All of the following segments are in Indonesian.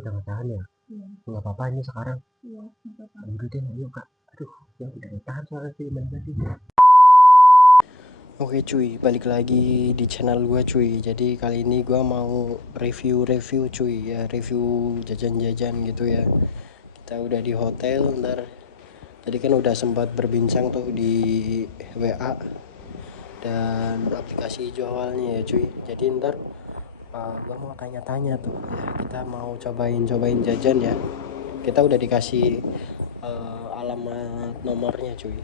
udah nggak tahan ya. Iya. Nggak apa-apa ini sekarang. Iya, nggak apa-apa. Udah deh, ayo kak. Aduh, ya udah nggak tahan soalnya sih main tadi. Oke cuy, balik lagi di channel gue cuy. Jadi kali ini gue mau review cuy ya, review jajan-jajan gitu ya. Kita udah di hotel, ntar tadi kan udah sempat berbincang tuh di WA dan aplikasi jualnya ya cuy. Jadi ntar gue mau tanya-tanya tuh ya, kita mau cobain jajan ya. Kita udah dikasih alamat nomornya cuy.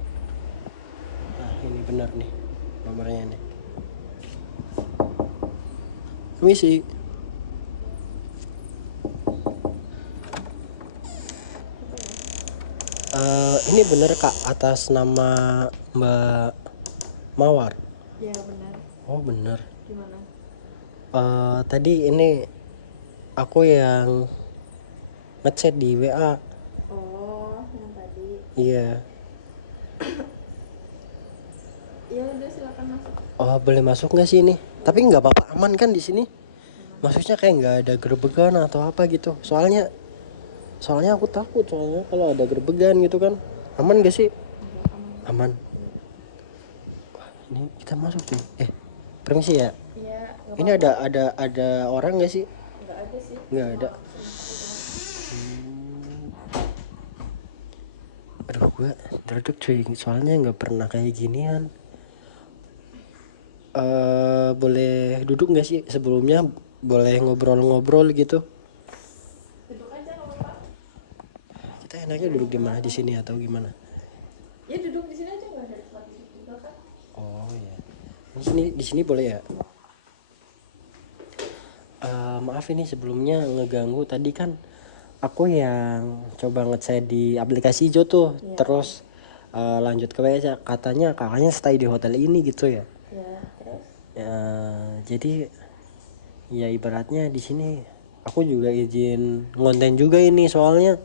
Nah ini bener nih nomornya nih. Misi. Ini bener kak atas nama Mbak Mawar. Iya, benar. Oh bener. Gimana? Tadi ini aku yang ngechat di WA. Oh, yang tadi. Iya. Iya, udah silakan masuk. Oh boleh masuk nggak sih ini? Tapi nggak apa-apa, aman kan di sini? Maksudnya kayak nggak ada gerebegan atau apa gitu. Soalnya aku takut soalnya kalau ada gerebegan gitu kan. Aman gak sih? Enggak, aman. Aman. Wah, ini kita masuk nih. Permisi ya. Iya, nggak Ini apa-apa. ada orang gak sih? Nggak ada sih. Nggak ada. Aduh gue derdek cuy. Soalnya nggak pernah kayak ginian. Boleh duduk nggak sih sebelumnya? Boleh ngobrol-ngobrol gitu. Duduk aja, nggak apa-apa. Kita enaknya duduk di mana, di sini atau gimana? Ya, duduk di sini aja, nggak ada tempat duduk juga kan. Oh ya. Di sini boleh ya. Maaf ini sebelumnya ngeganggu, tadi kan aku yang coba nge-chat di aplikasi Jo tuh. Iya. Terus lanjut ke WA, katanya kakaknya stay di hotel ini gitu ya. Ya, terus? Jadi ya ibaratnya di sini aku juga izin ngonten juga ini, soalnya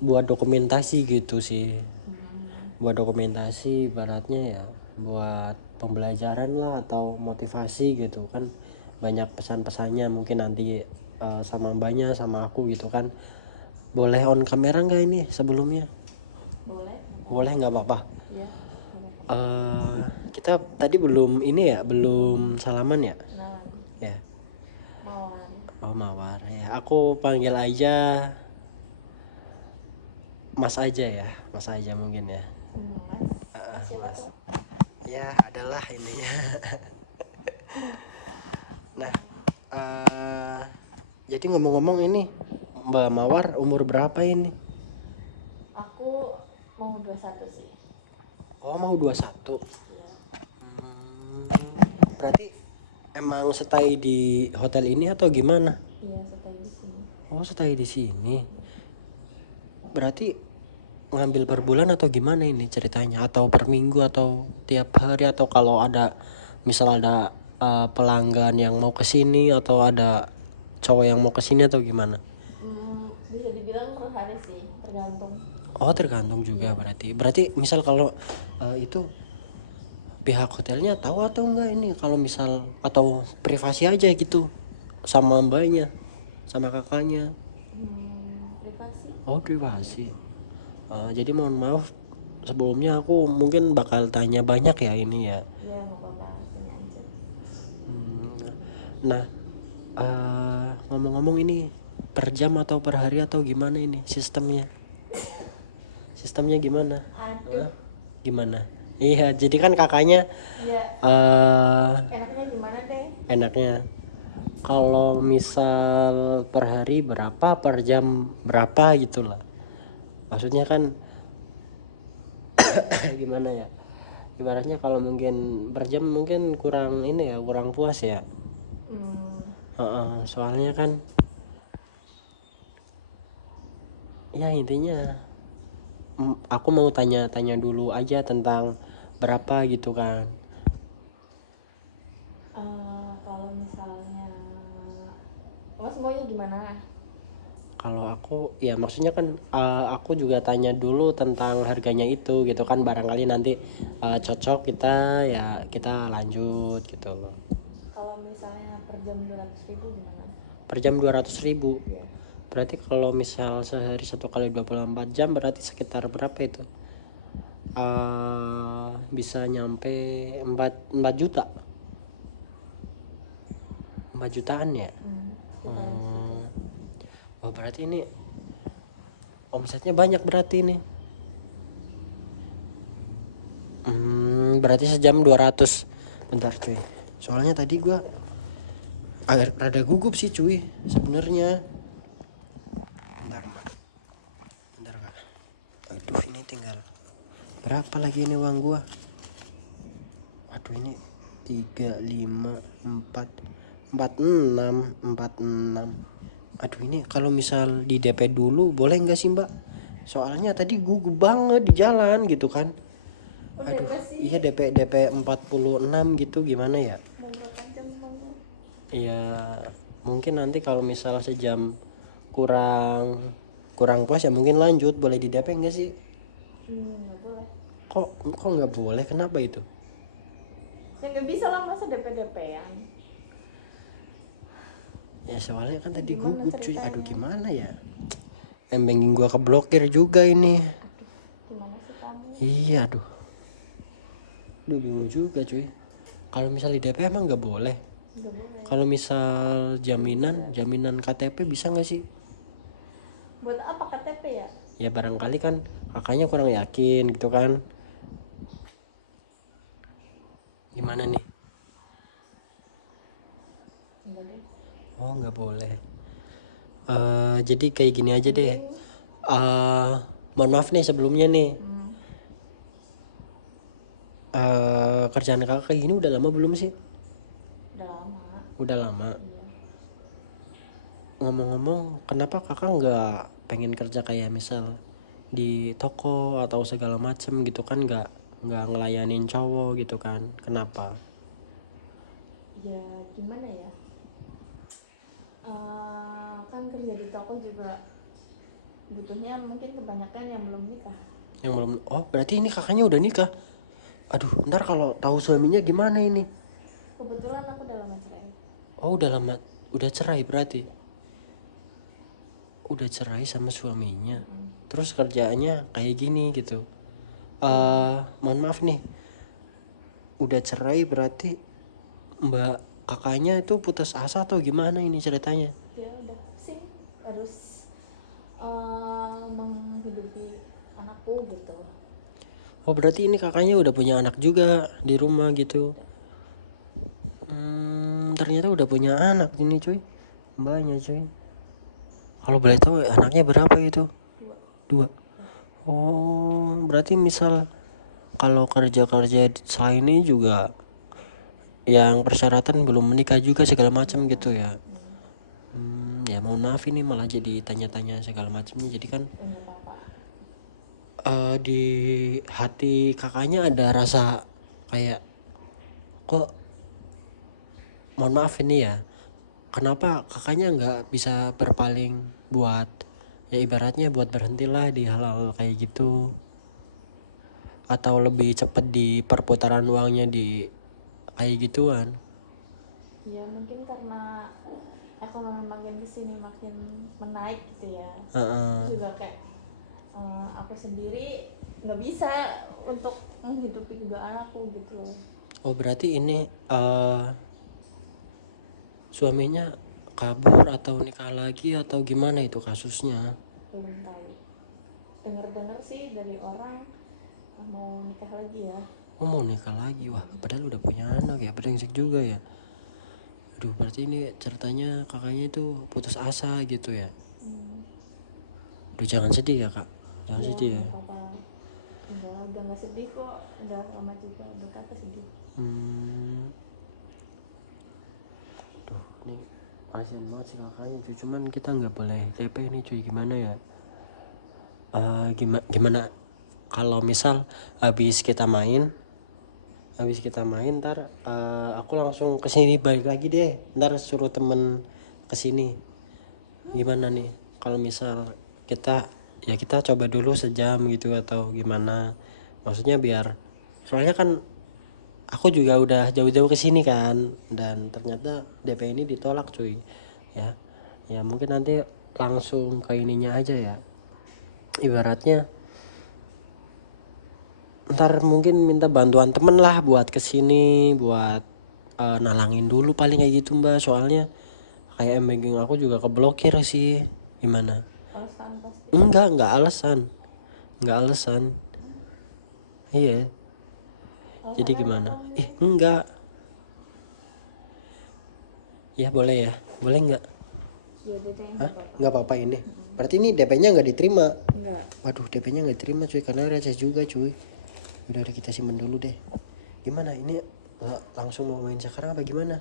buat dokumentasi gitu sih. Buat dokumentasi ibaratnya ya buat pembelajaran lah atau motivasi gitu kan. Banyak pesan-pesannya mungkin nanti sama mbaknya sama aku gitu kan. Boleh on kamera nggak ini sebelumnya? Boleh? Boleh, nggak apa-apa. Iya, nggak apa-apa. Kita tadi belum ini ya, belum salaman ya. Kenalan. Ya. Mawar. Oh Mawar ya, aku panggil aja Mas aja ya, Mas aja mungkin ya. Mas siapa Mas. tuh? Ya adalah ininya. Nah, jadi ngomong-ngomong ini Mbak Mawar umur berapa ini? Aku mau 21 sih. Oh mau 21. Iya. Berarti emang stay di hotel ini atau gimana? Iya, stay di sini. Oh stay di sini. Berarti ngambil per bulan atau gimana ini ceritanya? Atau per minggu atau tiap hari, atau kalau ada misal ada pelanggan yang mau kesini atau ada cowok yang mau kesini atau gimana? Bisa dibilang per hari sih, tergantung. Oh tergantung juga berarti misal kalau itu pihak hotelnya tahu atau enggak ini, kalau misal atau privasi aja gitu sama mbaknya sama kakaknya? Privasi. Oh privasi. Jadi mohon maaf sebelumnya, aku mungkin bakal tanya banyak ya ini ya. Iya, nggak apa-apa, sini aja. Nah ngomong-ngomong ini per jam atau per hari atau gimana ini sistemnya gimana? Aduh. Gimana? Iya jadi kan kakaknya Iya, enaknya gimana deh? enaknya kalau misal per hari berapa, per jam berapa gitu lah. Maksudnya kan gimana ya? Ibaratnya kalau mungkin per jam mungkin kurang ini ya, kurang puas ya. Soalnya kan ya intinya aku mau tanya-tanya dulu aja tentang berapa gitu kan. Kalau misalnya Mas maunya gimana? Kalau aku ya maksudnya kan aku juga tanya dulu tentang harganya itu gitu kan, barangkali nanti cocok kita lanjut gitu loh. Kalau misalnya per jam 200.000 gimana? Per jam 200.000. Iya. Berarti kalau misal sehari 1 kali 24 jam berarti sekitar berapa itu? Bisa nyampe 4 juta. 4 jutaan ya. Sekitaran segitu. Oh berarti ini omsetnya banyak berarti ini. Berarti sejam 200. Bentar cuy, soalnya tadi gua agak rada gugup sih cuy sebenarnya. Bentar kak. Aduh ini tinggal berapa lagi ini uang gua? Aduh ini 3, 5, 4, 46. Aduh ini kalau misal di DP dulu boleh nggak sih mbak? Soalnya tadi gugup banget di jalan gitu kan. Aduh iya DP 46 gitu, gimana ya? Mau berapa jam emangnya? Ya mungkin nanti kalau misal sejam kurang puas ya mungkin lanjut, boleh di DP nggak sih? Nggak boleh. Kok nggak boleh, kenapa itu? Ya nggak bisa lah, masa DP-DP-an. Ya soalnya kan tadi Gimana gugup cuy. ceritanya? Aduh gimana ya, banking gua keblokir juga ini. Gimana sih kamu? Iya aduh bingung juga cuy. Kalau misal di DP emang nggak boleh? Nggak boleh. Kalau misal jaminan KTP bisa nggak sih? Buat apa KTP ya? Ya barangkali kan kakaknya kurang yakin gitu kan. Gimana nih? Enggak deh. Oh nggak boleh. Jadi kayak gini aja deh. Mohon maaf nih sebelumnya nih. Kerjaan kakak kayak gini udah lama belum sih? Udah lama. Udah lama. Iya. Ngomong-ngomong, kenapa kakak nggak pengen kerja kayak misal di toko atau segala macem gitu kan, nggak ngelayanin cowok gitu kan? Kenapa? Ya gimana ya? Kan kerja di toko juga butuhnya mungkin kebanyakan yang belum nikah. Yang belum. Oh berarti ini kakaknya udah nikah. Aduh ntar kalau tahu suaminya gimana ini? Kebetulan aku udah lama cerai. Oh udah cerai berarti. Udah cerai sama suaminya. Terus kerjaannya kayak gini gitu. Mohon maaf nih. Udah cerai berarti mbak kakaknya itu putus asa atau gimana ini ceritanya? Dia udah pusing, harus menghidupi anakku gitu. Oh berarti ini kakaknya udah punya anak juga di rumah gitu. Ternyata udah punya anak ini cuy, mbaknya cuy. Kalau boleh tahu anaknya berapa itu? 2. Oh berarti misal kalau kerja selain ini juga yang persyaratan belum menikah juga segala macam gitu ya. Ya mohon maaf ini malah jadi tanya-tanya segala macamnya, jadi kan Enggak apa-apa. di hati kakaknya ada rasa kayak kok, mohon maaf ini ya, kenapa kakaknya nggak bisa berpaling buat ya ibaratnya buat berhentilah di hal-hal kayak gitu, atau lebih cepat di perputaran uangnya di kayak gituan? Ya mungkin karena ekonomi makin kesini makin menaik gitu ya. Terus juga kayak aku sendiri nggak bisa untuk menghidupi kedua anakku gitu loh. Oh berarti ini suaminya kabur atau nikah lagi atau gimana itu kasusnya? Belum tahu. Dengar-dengar sih dari orang mau nikah lagi ya. Oh mau nikah lagi, wah padahal udah punya anak ya, brengsek juga ya. Aduh berarti ini ceritanya kakaknya itu putus asa gitu ya. Aduh jangan sedih ya kak, jangan sedih ya. Apa-apa. Udah nggak sedih kok, udah lama juga, udah kagak sedih. Duh ini kasian banget sih kakaknya cuy, cuman kita nggak boleh TP nih cuy, gimana ya? Gimana kalau misal habis kita main ntar aku langsung kesini balik lagi deh, ntar suruh temen kesini. Gimana nih kalau misal kita coba dulu sejam gitu atau gimana, maksudnya biar, soalnya kan aku juga udah jauh-jauh kesini kan dan ternyata DP ini ditolak cuy ya. Ya mungkin nanti langsung ke ininya aja ya, ibaratnya ntar mungkin minta bantuan temen lah buat kesini, buat nalangin dulu paling kayak gitu mbak. Soalnya kayak banking aku juga keblokir sih. Gimana? Alasan pasti. Enggak alasan. Iya. Jadi Alasannya gimana? enggak. Enggak. Ya boleh ya, boleh nggak? Ya udah deh, Hah? nggak apa-apa. Nggak apa-apa ini. Berarti ini DP-nya nggak diterima? Enggak. Waduh, DP-nya nggak diterima cuy, karena receh juga cuy. Udah kita simpen dulu deh. Gimana ini, langsung mau main sekarang apa gimana?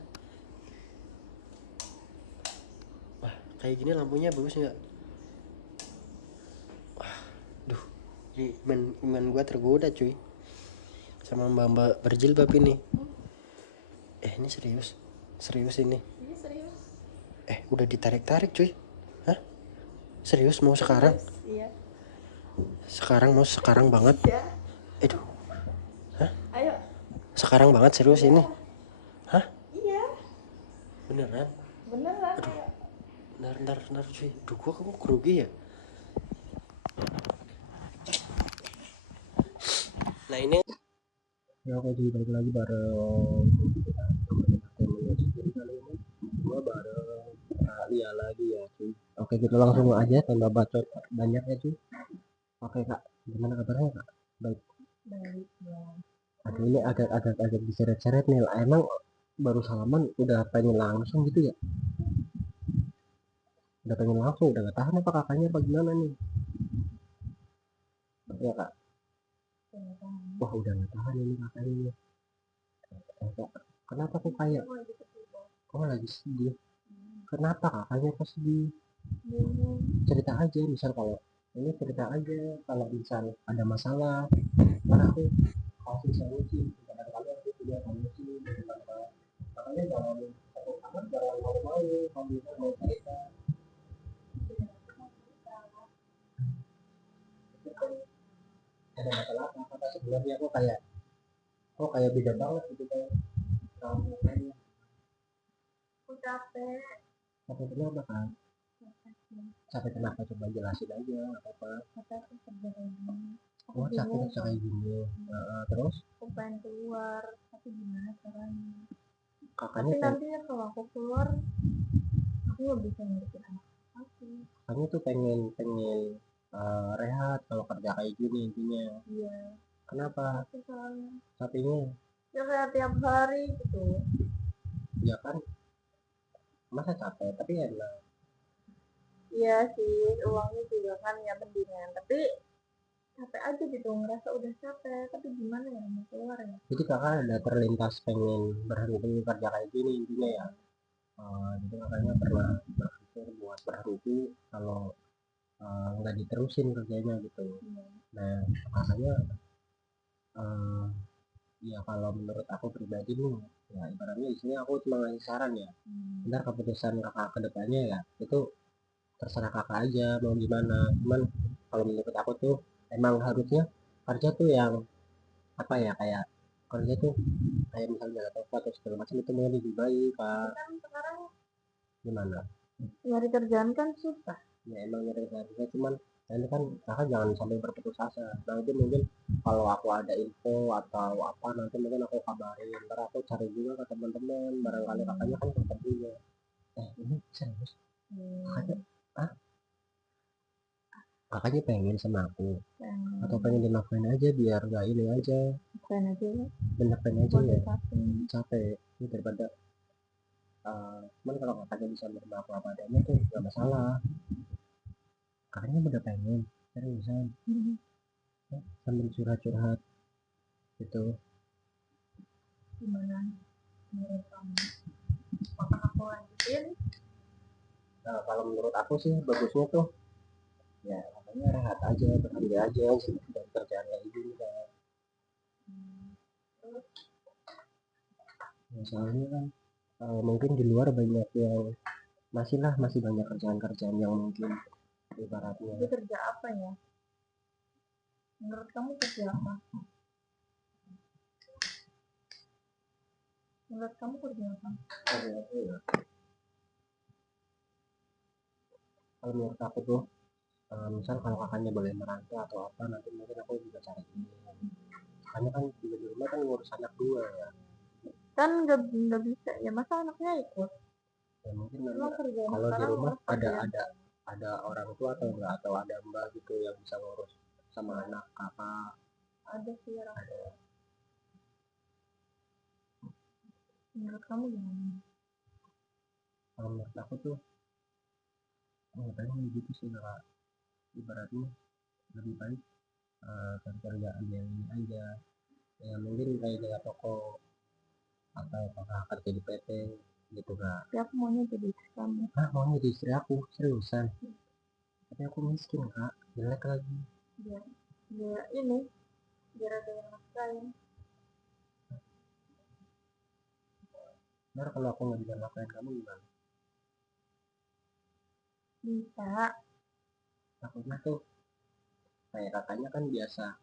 Wah, kayak gini lampunya bagus nggak? Wah, duh, ini iman gue tergoda cuy sama mbak berjilbab ini. Ini serius ini. Iya serius. Udah ditarik-tarik cuy. Hah? Serius mau sekarang? Iya. Sekarang banget. Iya. Aduh. Hah? Ayo. Sekarang banget serius ini. Hah? Iya. Beneran? Aduh. Ayo. Ntar cuy. Duh, kamu grogi ya? Nah ini ya, oke cuy, balik lagi bareng gua bareng Lia lagi ya cuy. Oke, kita langsung aja tambah bacot banyak ya cuy. Oke kak, gimana kabarnya kak? Baik ya. Aduh, ini agak diseret-seret nih. Emang baru salaman udah pengen langsung gitu ya? Udah pengen langsung, udah gak tahan apa kakaknya apa gimana nih? Ya kak. Wah, udah gak tahan ini kakaknya nih. Kak, kenapa kok kayak lagi sedih? Kenapa kakaknya kok sedih? Cerita aja, misal kalau ini cerita aja kalau misal ada masalah. Karena aku kasih solusi, kadang-kadang aku tidak solusi. Makanya jangan malu-malu kalau bisa mau cerita. Ada masalah apa sebenarnya kok kayak beda banget gitu kan. Kamu kayaknya capek kenapa kan? Capek kenapa, coba jelasin aja apa. Oh, capek kerja kayak gini. Terus Aku pengen keluar, tapi gimana caranya? kakaknya Tapi nantinya kalau aku keluar, aku nggak bisa ngurusin anak aku. Kakaknya tuh pengen rehat kalau kerja kayak gini intinya. Iya. Kenapa? Soalnya Capeknya ya kayak tiap hari gitu. ya kan, masa capek tapi enak. Iya sih, uangnya juga kan ya mendingan, tapi capek aja gitu, ngerasa udah capek, tapi gimana ya mau keluar ya. Jadi kakak ada terlintas pengen berhenti kerja kayak gini intinya ya. Jadi kakaknya pernah berpikir buat berhenti kalau nggak diterusin kerjanya gitu. Nah kakaknya ya kalau menurut aku pribadi nih, ya ibaratnya di sini aku cuma ngasih saran ya. Ntar keputusan kakak ke depannya ya itu terserah kakak aja mau gimana. Cuman kalau menurut aku tuh emang harusnya kerja tuh yang apa ya, kayak kerja tuh kayak misalnya ada apa atau segala macam itu mau lebih baik kak. Kan sekarang Gimana? nyari kerjaan kan susah. Ya emang nyari kerja, cuman ini kan kakak jangan sampai berputus asa. Nanti mungkin kalau aku ada info atau apa nanti mungkin aku kabarin, ntar aku cari juga ke teman-teman, barangkali kakaknya kan tetap juga. Ini serius kakaknya, kakaknya pengen sama aku atau pengen dilakuin aja biar gak ini aja, Pengen aja ya. bener-bener aja ya. Capek. Capek ini daripada cuman kalau kakaknya bisa menerima aku apa adanya tuh gak masalah. Kakaknya udah pengen seriusan sambil curhat-curhat gitu. Gimana menurut kamu? Apakah aku lanjutin? Nah, kalau menurut aku sih bagusnya tuh ya makanya rehat aja, berhenti aja sih dan kerjaan kayak gini kan. Ya, soalnya kan mungkin di luar banyak yang masih banyak kerjaan-kerjaan yang mungkin ibaratnya. Itu kerja apa ya? Menurut kamu kerja apa? Menurut kamu kerja apa? Kerja apa ya? kalau menurut aku tuh misal kalau kakaknya boleh merantau atau apa, nanti mungkin aku juga cari ini. Kakaknya kan juga di rumah kan ngurus anak dua ya. Kan nggak bisa ya, masa anaknya ikut. Ya mungkin Emang nanti kerjaan kalau di sekarang rumah ngurus kerjaan. ada orang tua atau enggak, atau ada mbak gitu yang bisa ngurus sama anak kakak. Ada sih orang. Ada. Menurut kamu gimana? Kalau menurut aku tuh paling gitu sih kak, ibaratnya lebih baik cari kerjaan yang ini aja, ya mungkin kayak jaga toko atau kakak kerja di PT gitu kak. Tapi aku maunya jadi istri kamu. Maunya di istri aku seriusan, tapi aku miskin kak, jelek lagi. Biar ini, biar ada yang nafkahin. Ntar kalau aku nggak bisa nafkahin kamu gimana? Bisa. Takutnya tuh kayak kakaknya kan biasa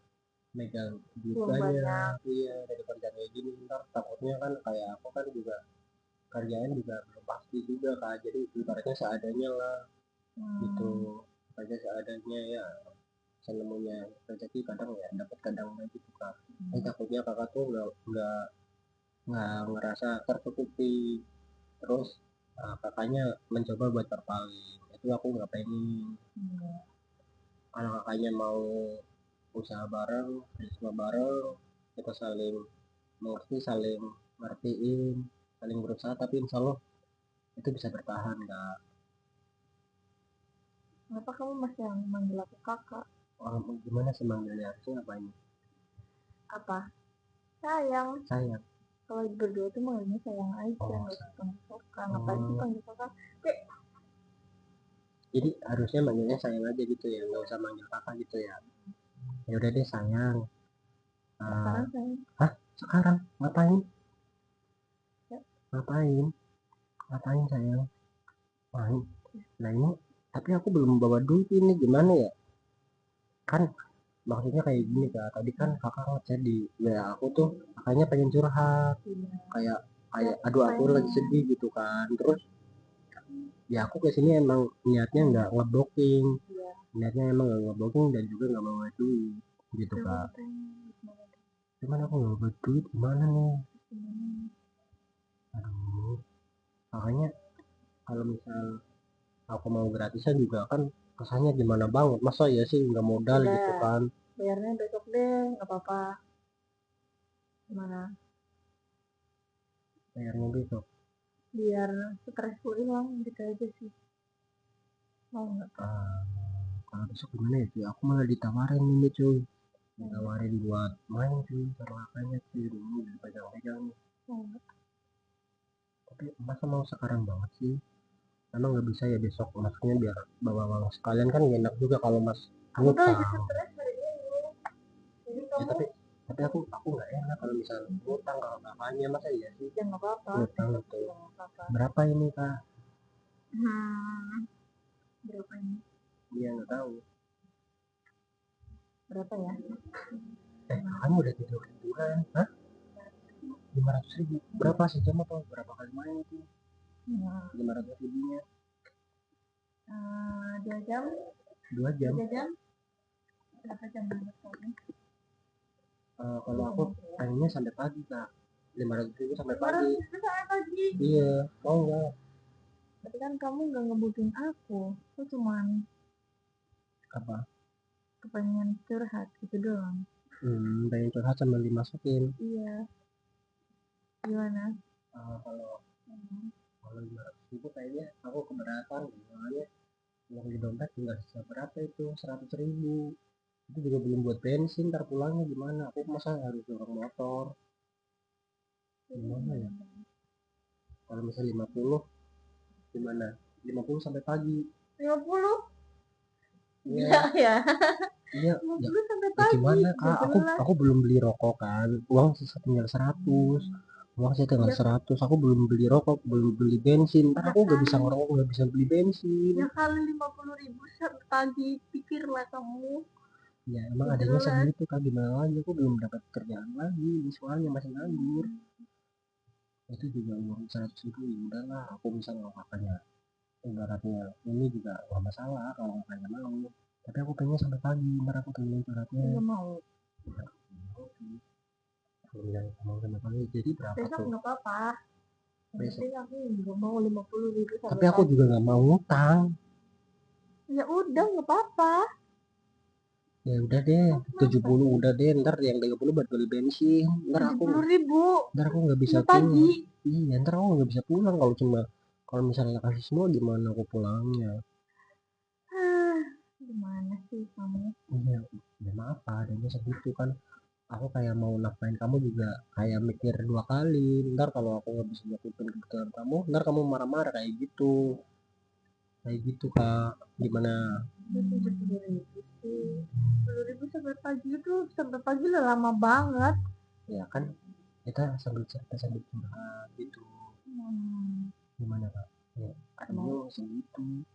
megang duit Belum banyak, banyak. iya dari kerja kayak gini, ntar takutnya kan kayak aku kan juga kerjaan juga belum pasti juga kak, jadi ibaratnya seadanya lah gitu, kerja seadanya ya, senemunya rezeki kadang ya dapat kadang enggak gitu kak. Takutnya kakak tuh nggak ngerasa tercukupi, terus kakaknya mencoba buat berpaling, itu aku nggak pengen. Kalau kakaknya mau usaha bareng, kerjasama bareng, kita saling mengerti, saling ngertiin, saling berusaha, tapi insya Allah itu bisa bertahan nggak. Kenapa kamu masih yang manggil aku kakak? Gimana sih manggilnya, harusnya apa ini? Apa? Sayang. Sayang. Kalau berdua tuh manggilnya sayang aja, nggak usah panggil kakak. Ngapain sih panggil kakak? Jadi harusnya manggilnya sayang aja gitu ya, nggak usah manggil kakak gitu ya. Ya udah deh sayang. Sekarang sayang. Sekarang ngapain? Ngapain? Ngapain sayang? Main. Nah ini, tapi aku belum bawa duit ini, gimana ya? Kan maksudnya kayak gini kak, tadi kan kakak ngechat di WA aku tuh, kakaknya pengen curhat, kayak aduh aku lagi sedih gitu kan. Terus ya aku kesini emang niatnya nggak ngeblocking, niatnya emang nggak ngeblocking dan juga nggak bawa duit gitu kak. Cuman aku nggak bawa duit gimana nih? Aduh, makanya kalau misal aku mau gratisan juga kan kesannya gimana banget, masa ya sih nggak modal gitu kan. Bayarnya besok deh, nggak apa-apa. Gimana? Bayarnya besok. Biar stresku hilang gitu aja sih. Mau nggak? Kalau besok gimana ya cuy, aku malah ditawarin ini cuy, ditawarin buat main cuy sama kakaknya cuy, dulu dipegang-pegang nih. Tapi masa mau sekarang banget sih, emang nggak bisa ya besok, maksudnya biar bawa uang sekalian kan gak enak juga kalau mas ngutang. Ya, tapi aku nggak enak kalau misalnya ngutang kalau kakaknya, masa iya sih Ya nggak apa-apa. ngutang itu. Berapa ini kak? Berapa ini? Dia nggak tahu. Berapa ya? Kamu udah tiduran? Hah? 500.000 berapa sejam apa berapa kali main itu? 500.000-nya 2 jam. 2 jam. 3 jam. Berapa jam? Kalau aku pengennya sampai pagi kak, 500.000 sampai pagi. Iya, mau nggak? Tapi kan kamu nggak ngebutuhin aku cuman Apa? kepengen curhat gitu doang. Pengen curhat sama dimasukin. Iya. Gimana? Kalau 500.000 kayaknya aku keberatan, soalnya yang di dompet tinggal sisa berapa itu, 100.000. Itu juga belum buat bensin, ntar pulangnya gimana? Aku masa harus dorong motor? Gimana ya? Kalau misalnya 50 gimana? 50 sampai pagi. 50? Iya ya. Iya, ya, sampai ya pagi. gimana kak? Aku belum beli rokok kan. Uang sisa tinggal 100. Uang saya tinggal 100. Aku belum beli rokok, belum beli bensin. Ntar aku nggak bisa ngerokok, nggak bisa beli bensin. Ya kali 50.000 sampai pagi, pikirlah kamu. Ya emang adanya segitu kak, gimana lagi? Aku belum dapat kerjaan lagi, soalnya masih nganggur. Itu juga uang 100.000, ya udahlah, aku bisa nggak kakaknya ibaratnya ini juga gak masalah kalau kayak mau, tapi aku pengen sampai pagi, ntar aku tungguin suratnya. Nggak mau. Aku bilang mau sampai pagi, jadi berapa Besok tuh? nggak apa-apa. Besok. Tapi aku juga mau 50.000 sampai Tapi aku pagi. juga nggak mau ngutang. Ya udah nggak apa-apa. Ya udah deh, 70 udah deh, ntar yang 30 buat beli bensin. 70.000. Ntar aku nggak bisa Udah pagi. pulang. Iya, ntar aku nggak bisa pulang kalau misalnya kasih semua gimana aku pulangnya? Gimana sih kamu? Iya, ya maaf Pak, adanya segitu kan. Aku kayak mau nafkain kamu juga kayak mikir dua kali. Ntar kalau aku nggak bisa nyakutin kebutuhan kamu, ntar kamu marah-marah kayak gitu Kak. Gimana? 70.000 sih. 70.000 sampai pagi itu sampai pagi udah lama banget. Ya kan kita sambil cerita sambil curhat gitu. Gimana Kak? Ya, ayo segitu.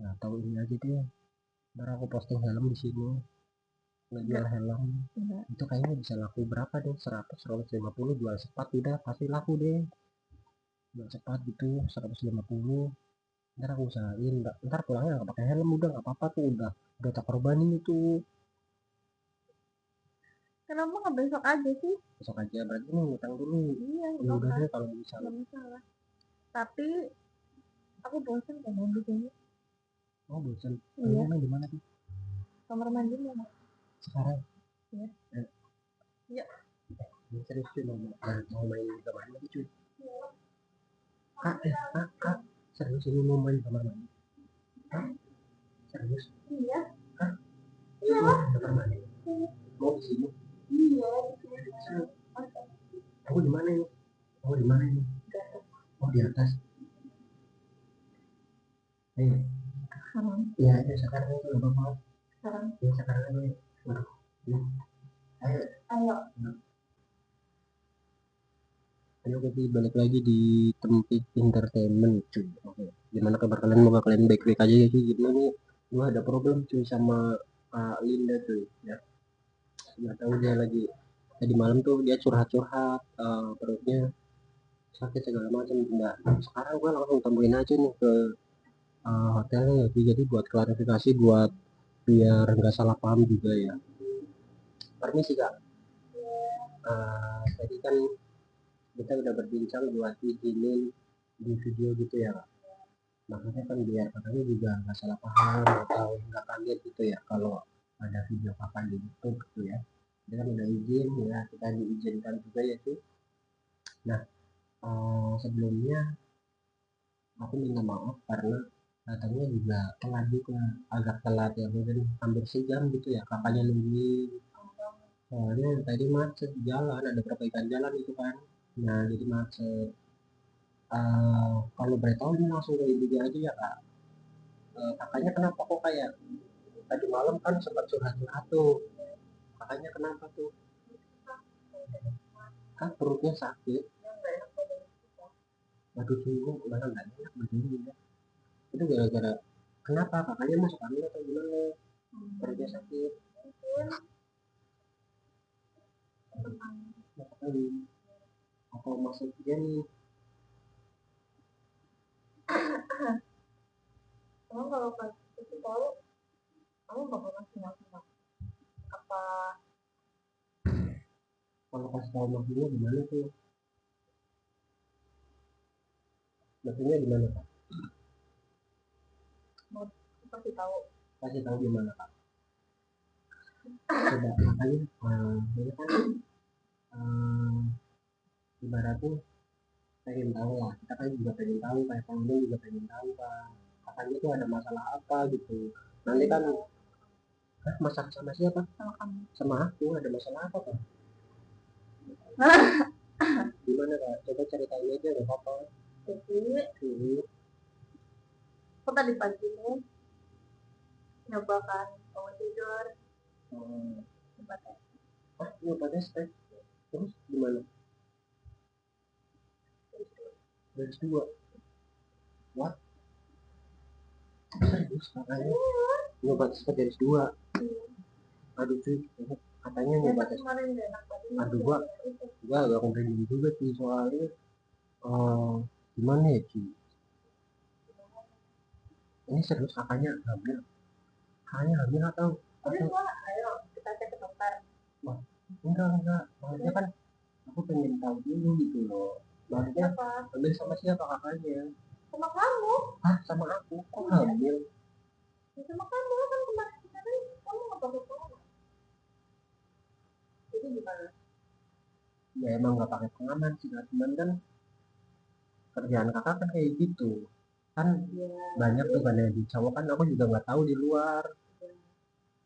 Nah, tahu ini aja deh. Ntar aku posting helm di sini. Ngejual helm. Itu kayaknya bisa laku berapa deh? 100, 150 jual sepat udah pasti laku deh. Jual sepat gitu 150. Ntar aku usahain, ntar pulangnya nggak pakai helm udah nggak apa-apa tuh, udah tak korbanin itu. Kenapa nggak besok aja sih? Besok aja berarti nih ngutang dulu. Iya, Ya udah deh kalau bisa. nggak masalah. Tapi aku bosan kan di sini. Oh bosan. Iya. Main di mana tuh? Kamar mandi mana? Sekarang. Iya. Iya. Ini serius cuy mau main di kamar mandi cuy. Kak, serius ini mau main di kamar mandi? Hah? Serius? Iya. Hah? Iya. Kamar mandi. Mau di sini? Iya. Aku di mana ini? Aku di mana ini? Oh di atas. Iya aja sekarang itu nggak apa-apa. Sekarang. Ya sekarang aja. Ayo. Ayo. Ayo kita balik lagi di Tempik Entertainment cuy. Oke. Gimana kabar kalian? Moga kalian baik-baik aja ya cuy. Gimana nih? Gua ada problem cuy sama Linda cuy. Ya. Nggak tahu dia lagi tadi malam tuh dia curhat-curhat perutnya sakit segala macam. Nah, sekarang gua langsung temuin aja nih ke hotelnya ya. Jadi buat klarifikasi buat biar nggak salah paham juga ya. Permisi kak. Tadi kan kita udah berbincang buat izinin di video gitu ya kak. Maksudnya kan biar kakaknya juga nggak salah paham atau nggak kaget gitu ya kalau ada video kakak di YouTube gitu ya. Dia kan udah izin ya, kita diizinkan juga ya cuy. Nah, sebelumnya aku minta maaf karena datangnya juga telat juga, agak telat ya, mungkin hampir sejam gitu ya kakaknya nungguin. Soalnya tadi macet di jalan, ada perbaikan jalan itu kan. Nah, jadi macet. Kalau boleh tahu ini langsung ke ibu aja ya kak. Kakaknya kenapa kok kayak tadi malam kan sempat curhat-curhat tuh, kakaknya kenapa tuh? Kan perutnya sakit. Waduh sungguh mana nggak enak begini ya. Itu gara-gara kenapa kakaknya masuk angin atau gimana? Perutnya sakit. Masuk angin. Atau masuk nih? Kamu kalau kasih tahu, kamu bakal kasih apa? Kalau kasih tahu maksudnya gimana tuh? Maksudnya gimana kak? Mau kasih tahu? Kasih tahu gimana kak? Coba makanya ini kan ibaratnya pengen tahu lah, kita kan juga pengen tahu, kayak kamu juga pengen tahu kan katanya tuh ada masalah apa gitu. Nanti kan masak sama siapa? Sama kamu. Sama aku, ada masalah apa kan? Gimana kak? Coba ceritain aja gak apa-apa. Jadi aku tadi pagi nih nyobakan bangun tidur. Nyoba tes terus gimana? Garis 2. What? Serius katanya nyoba tes garis 2. Aduh cuy, katanya nyoba tes. Aduh gua agak komplain juga sih soalnya gimana ya cuy, Ini serius kakaknya hamil atau ayo kita cek ke dokter. Wah, enggak maksudnya kan aku pengen tahu dulu gitu loh, maksudnya hamil sama siapa kakaknya? Sama kamu. Sama aku kok hamil? Sama kamu kan kemarin kamu nggak pakai pengaman. Jadi gimana? Ya emang nggak pakai pengaman sih, cuman kan kerjaan kakak kan kayak gitu kan ya, banyak tuh kan di cowok kan, aku juga nggak tahu di luar.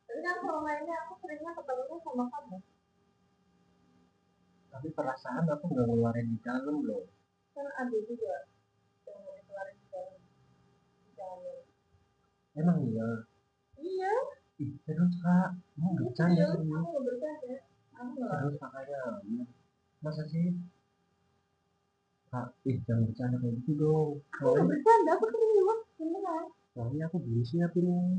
Tapi kan selama ini aku seringnya ketemunya sama kamu. Tapi perasaan aku nggak ngeluarin di dalam loh. Kan ada juga yang ngeluarin di dalam. Emang iya? Iya. Terus kak, mau bercanda sih? Aku nggak bercanda. Terus kakaknya masa sih? Kak, jangan bercanda kayak gitu dong. Aku nggak bercanda, aku serius. Beneran. Soalnya aku belum siap ini.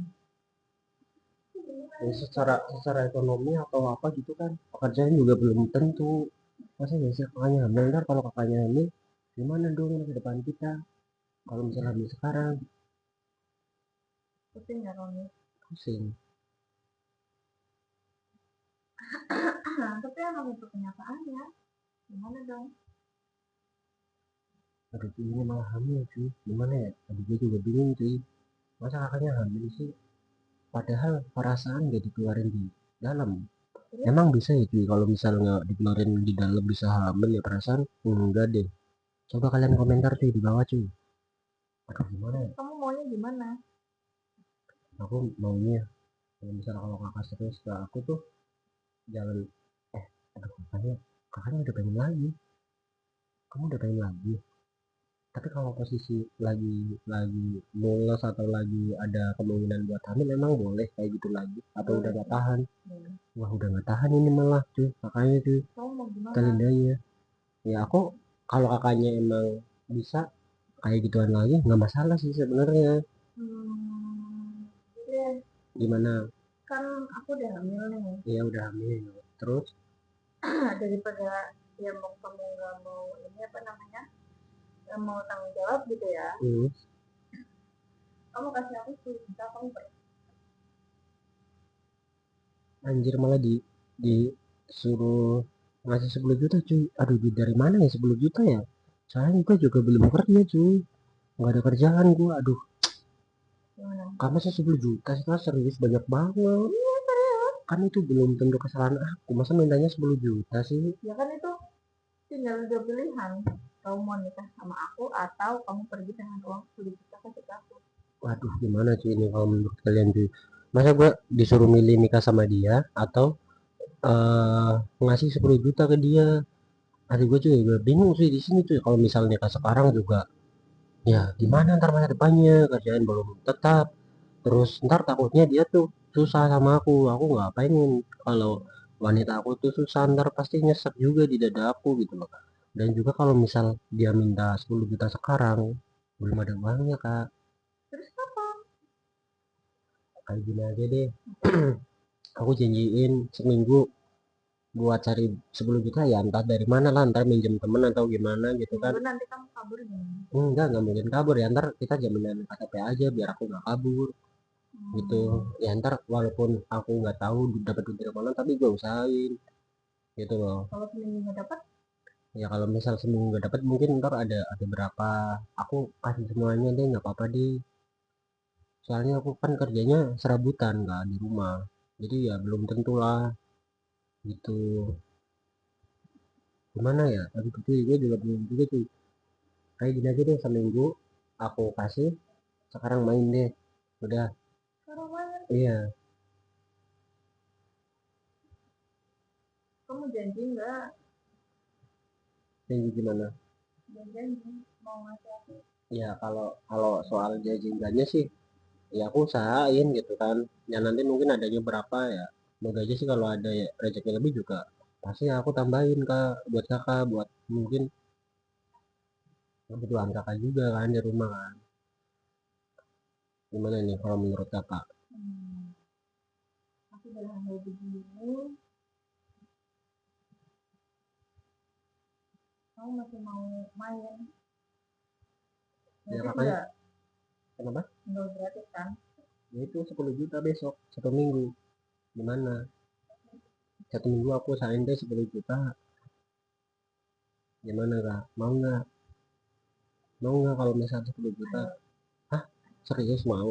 Ya, secara ekonomi atau apa gitu kan, pekerjaan juga belum tentu. Masa nggak sih kakaknya hamil, ntar kalau kakaknya hamil gimana dong masa depan kita kalau misalnya hamil sekarang? Pusing ya Roni? Pusing. Tapi emang itu kenyataannya. Gimana dong? Aduh ini malah hamil cuy, gimana ya? Aduh gue juga bingung cuy, masa kakaknya hamil sih, padahal perasaan gak dikeluarin di dalam. Emang bisa ya cuy kalau misalnya dikeluarin di dalam bisa hamil ya perasaan? Enggak deh. Coba kalian komentar cuy di bawah cuy. Aduh gimana ya? Kamu maunya gimana? Aku maunya kalau misalnya kalau kakak serius ke aku tuh jangan aduh kakaknya udah pengen lagi, kamu udah pengen lagi. Tapi kalau posisi lagi mules atau lagi ada kemungkinan buat hamil emang boleh kayak gitu lagi atau udah gak tahan? Wah udah gak tahan ini malah cuy kakaknya cuy, kalian ya. Ya aku kalau kakaknya emang bisa kayak gituan lagi nggak masalah sih sebenarnya. Gimana? Kan aku udah hamil nih. Iya udah hamil terus daripada dia mau kamu nggak mau ini apa namanya nggak mau tanggung jawab gitu ya. Kamu kasih aku 10 juta, kamu pergi. Anjir malah disuruh ngasih 10 juta cuy. Aduh duit dari mana ya 10 juta ya? Soalnya gue juga belum kerja cuy, nggak ada kerjaan gue. Aduh kamu sih 10 juta sih kan, serius banyak banget. Iya serius. Kan itu belum tentu kesalahan aku, masa mintanya 10 juta sih? Ya kan itu tinggal dua pilihan, kamu mau nikah sama aku atau kamu pergi dengan uang 10 juta ke aku. Waduh gimana cuy ini kalau menurut kalian cuy? Masa gue disuruh milih nikah sama dia atau ngasih 10 juta ke dia? Aduh gue juga bingung sih di sini tuh. Kalau misalnya nikah sekarang juga ya gimana ntar masa depannya, kerjaan belum tetap, terus ntar takutnya dia tuh susah sama aku nggak pengen kalau wanita aku tuh susah, ntar pasti nyesek juga di dada aku gitu loh. Dan juga kalau misal dia minta 10 juta sekarang belum ada uangnya kak. Terus apa? Kayak gini aja deh. Aku janjiin seminggu buat cari 10 juta ya entah dari mana lah, ntar minjem temen atau gimana gitu kan. Nanti kamu kabur gimana? Enggak mungkin kabur ya, ntar kita jaminan KTP aja biar aku nggak kabur gitu ya. Ntar walaupun aku nggak tahu dapat duit dari mana tapi gue usahain gitu loh. Kalau seminggu nggak dapat? Ya kalau misal seminggu nggak dapat mungkin ntar ada berapa aku kasih semuanya deh, nggak apa-apa deh. Soalnya aku kan kerjanya serabutan nggak di rumah, jadi ya belum tentu lah gitu. Gimana ya tapi itu gue juga belum juga tuh. Kayak gini aja deh, seminggu aku kasih, sekarang main deh udah. Sekarang main? Iya. Kamu janji nggak? Janji gimana? Janji mau ngasih aku. Ya kalau kalau soal janji enggaknya sih ya aku usahain gitu kan. Ya nanti mungkin adanya berapa ya, semoga aja sih kalau ada ya rezeki lebih juga pasti aku tambahin kak buat kakak, buat mungkin kebutuhan kakak juga kan di rumah kan. Gimana nih kalau menurut kakak? Aku udah hamil begini, kamu masih mau main? Ya kakaknya Kenapa? Nggak gratis kan? Ya itu 10 juta besok 1 minggu. Gimana? 1 minggu aku usahain deh 10 juta. Gimana kak? Mau nggak? Mau nggak kalau misalnya 10 juta? Hah? Serius mau?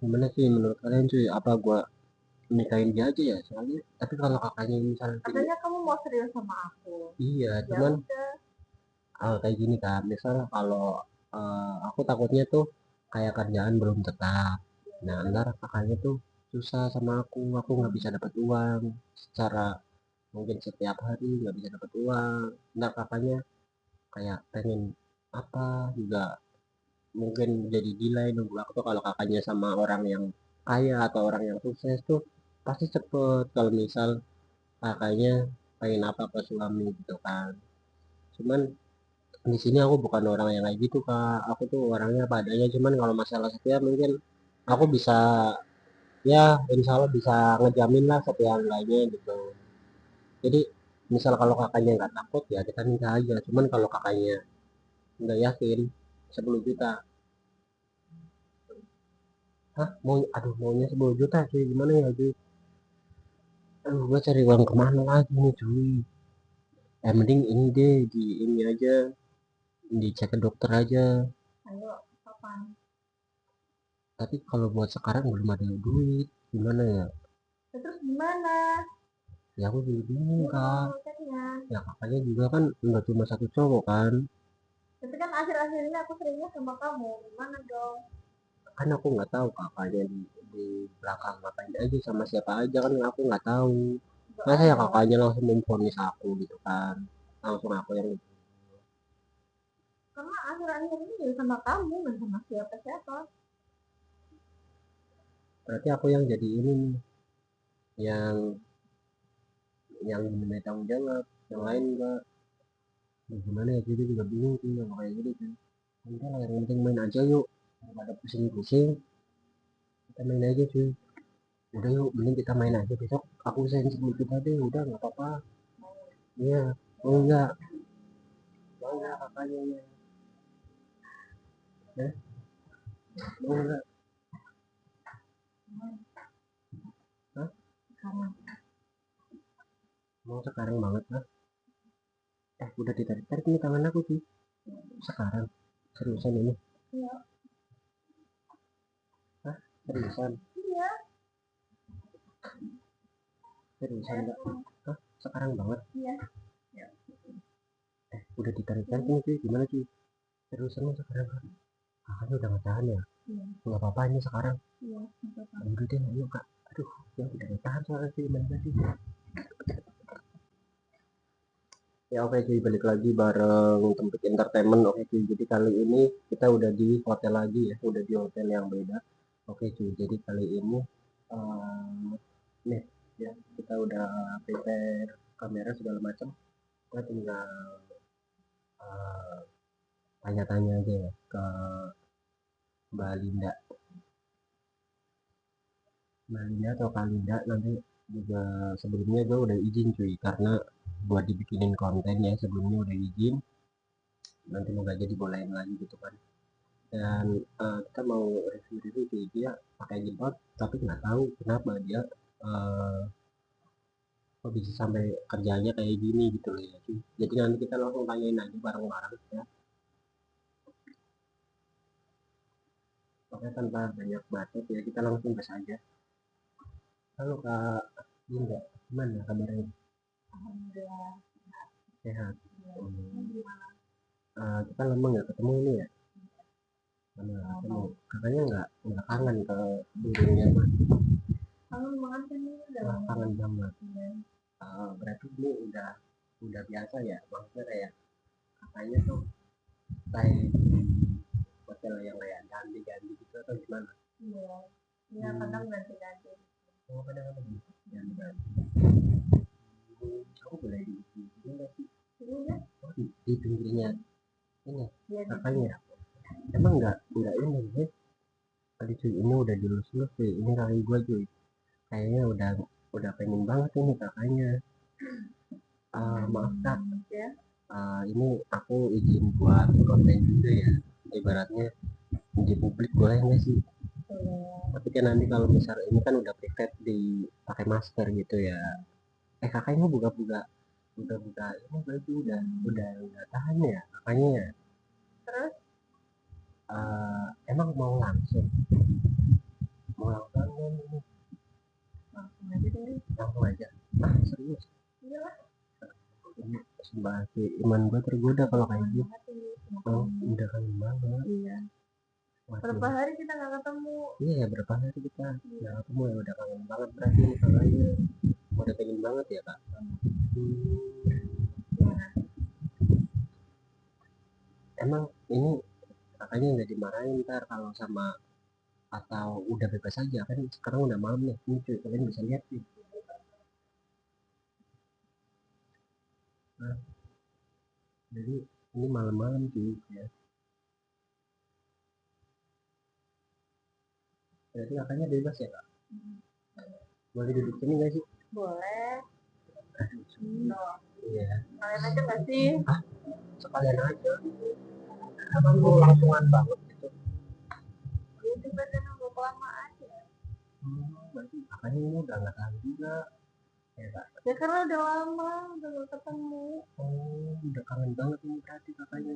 Gimana sih menurut kalian cuy? Apa gua nikahin dia aja ya? Soalnya, tapi kalau kakaknya misalnya Katanya kamu mau serius sama aku. iya, Ya cuman udah. kayak gini kan. Misal kalau aku takutnya tuh kayak kerjaan belum tetap. Nah, ntar kakaknya tuh susah sama aku nggak bisa dapat uang secara mungkin setiap hari nggak bisa dapat uang. Ntar kakaknya kayak pengen apa juga mungkin jadi delay nunggu waktu. Kalau kakaknya sama orang yang kaya atau orang yang sukses tuh pasti cepet. Kalau misal kakaknya pengen apa ke suami gitu kan. Cuman di sini aku bukan orang yang kayak gitu kak, aku tuh orangnya padanya. Cuman kalau masalah setia mungkin aku bisa, ya insya Allah bisa ngejamin lah setia lainnya gitu. Jadi misal kalau kakaknya nggak takut ya kita nikah aja. Cuman kalau kakaknya nggak yakin 10 juta. Hah, mau, aduh maunya 10 juta cuy, gimana ya cuy? Aduh gua cari uang kemana lagi nih cuy? Mending ini deh, di ini aja, dicek ke dokter aja. Ayo, kapan? Tapi kalau buat sekarang belum ada duit, gimana ya? Ya, terus gimana? Ya aku juga bingung Ini kak. kamu ngeceknya. Ya kakaknya juga kan nggak cuma satu cowok kan. Tapi kan akhir-akhir ini aku seringnya sama kamu. Gimana dong? Kan aku nggak tahu kakaknya di belakang ngapain aja sama siapa aja, kan aku nggak tahu. Gak Masa ya ada. kakaknya langsung memvonis aku gitu kan, langsung aku yang Karena akhir-akhir ini ya sama kamu, nggak sama siapa-siapa. berarti aku yang jadi ini nih, yang diminta tanggung jawab, yang lain enggak. Ya, gimana ya jadi juga bingung sih yang kayak gitu sih. Udah lah, yang penting main aja yuk, daripada pusing-pusing. Kita main aja cuy. Udah yuk, mending kita main aja besok. Aku send 10 juta deh, udah nggak apa-apa. Iya, oh enggak, mau enggak kakaknya ya? Ya, mau enggak? Hah? Sekarang. Mau sekarang banget lah. Udah ditarik-tarik nih tangan aku sih. Sekarang, seriusan ini? Iya. Hah? Seriusan? Iya. Seriusan enggak? Hah? Sekarang banget? Iya. Udah ditarik-tarik nih cuy, gimana cuy? Seriusan mau sekarang kan? Kakaknya udah nggak tahan ya? Iya. Nggak apa-apa ini sekarang. Iya. Nggak apa-apa. Udah deh, ayo kak. Aduh, ya udah nggak tahan soalnya sih, gimana sih? Ya oke cuy, balik lagi bareng Tempat Entertainment. Oke cuy, jadi kali ini kita udah di hotel lagi ya, udah di hotel yang beda. Oke cuy, jadi kali ini nih ya, kita udah prepare kamera segala macam. Kita tinggal eh, tanya-tanya aja ya ke Mbak Linda. Mbak Linda atau Kak Linda nanti juga, sebelumnya gue udah izin cuy, karena buat dibikinin konten ya, sebelumnya udah izin. Nanti mau gak jadi bolehin lagi gitu kan. Dan kita mau review sih, dia pakai jilbab tapi nggak tahu kenapa dia uh, kok bisa sampai kerjanya kayak gini gitu loh ya. Jadi nanti kita langsung tanyain aja bareng-bareng ya, pokoknya tanpa banyak bacot ya, kita langsung gas aja. Halo kak Linda, gimana kabarnya? Alhamdulillah. Sehat. Ini gimana? Kita lama nggak ketemu ini ya, lama nggak ketemu. Kakaknya nggak kangen ke dirinya mas? Kangen banget kan ini udah Wah, lama. kangen banget. Iya. Berarti ini udah biasa ya, maksudnya kayak kakaknya tuh stay di hotel yang kayak ganti-ganti gitu atau gimana? Iya. Iya, kadang ganti-ganti. Oh, kadang-kadang gitu, ganti-ganti. Aku boleh di nggak sih? Iya. Oh, di pinggirnya ini Iya, kakaknya. Emang nggak ini ya? Tadi cuy, ini udah dilus-lus sih. Ini kali gua cuy. Kayaknya udah pengen banget ini kakaknya. Maaf kak, ini aku izin buat konten juga ya, ibaratnya uji publik boleh nggak sih? Tapi kan nanti kalau misalnya ini kan udah private di pakai masker gitu ya. Kakaknya buka-buka buka-buka ini berarti udah nggak tahan ya kakaknya ya. Terus Emang mau langsung ini langsung aja deh. langsung aja. Serius? Iyalah. Ini sumpah sih, iman gue tergoda kalau kayak gitu. Oh, Udah kangen banget. iya. Berapa hari kita nggak ketemu? Iya ya, berapa hari kita nggak ketemu ya, udah kangen banget berarti kakaknya. Udah pengen banget ya kak. Emang ini kakaknya nggak dimarahin ntar kalau sama, atau udah bebas aja kan sekarang udah malam nih, ini cuy kalian bisa lihat nih. Nah, jadi ini malam-malam cuy ya. Berarti kakaknya bebas ya kak? Boleh duduk sini nggak sih? Boleh. Iya. Kalian aja nggak sih? Sekalian aja. Emang gue langsungan banget gitu. Dia juga udah nunggu kelamaan ya. Berarti kakaknya ini udah nggak tahan juga. Ya kak. Ya karena udah lama, udah gak ketemu. Udah kangen banget ini berarti kakaknya.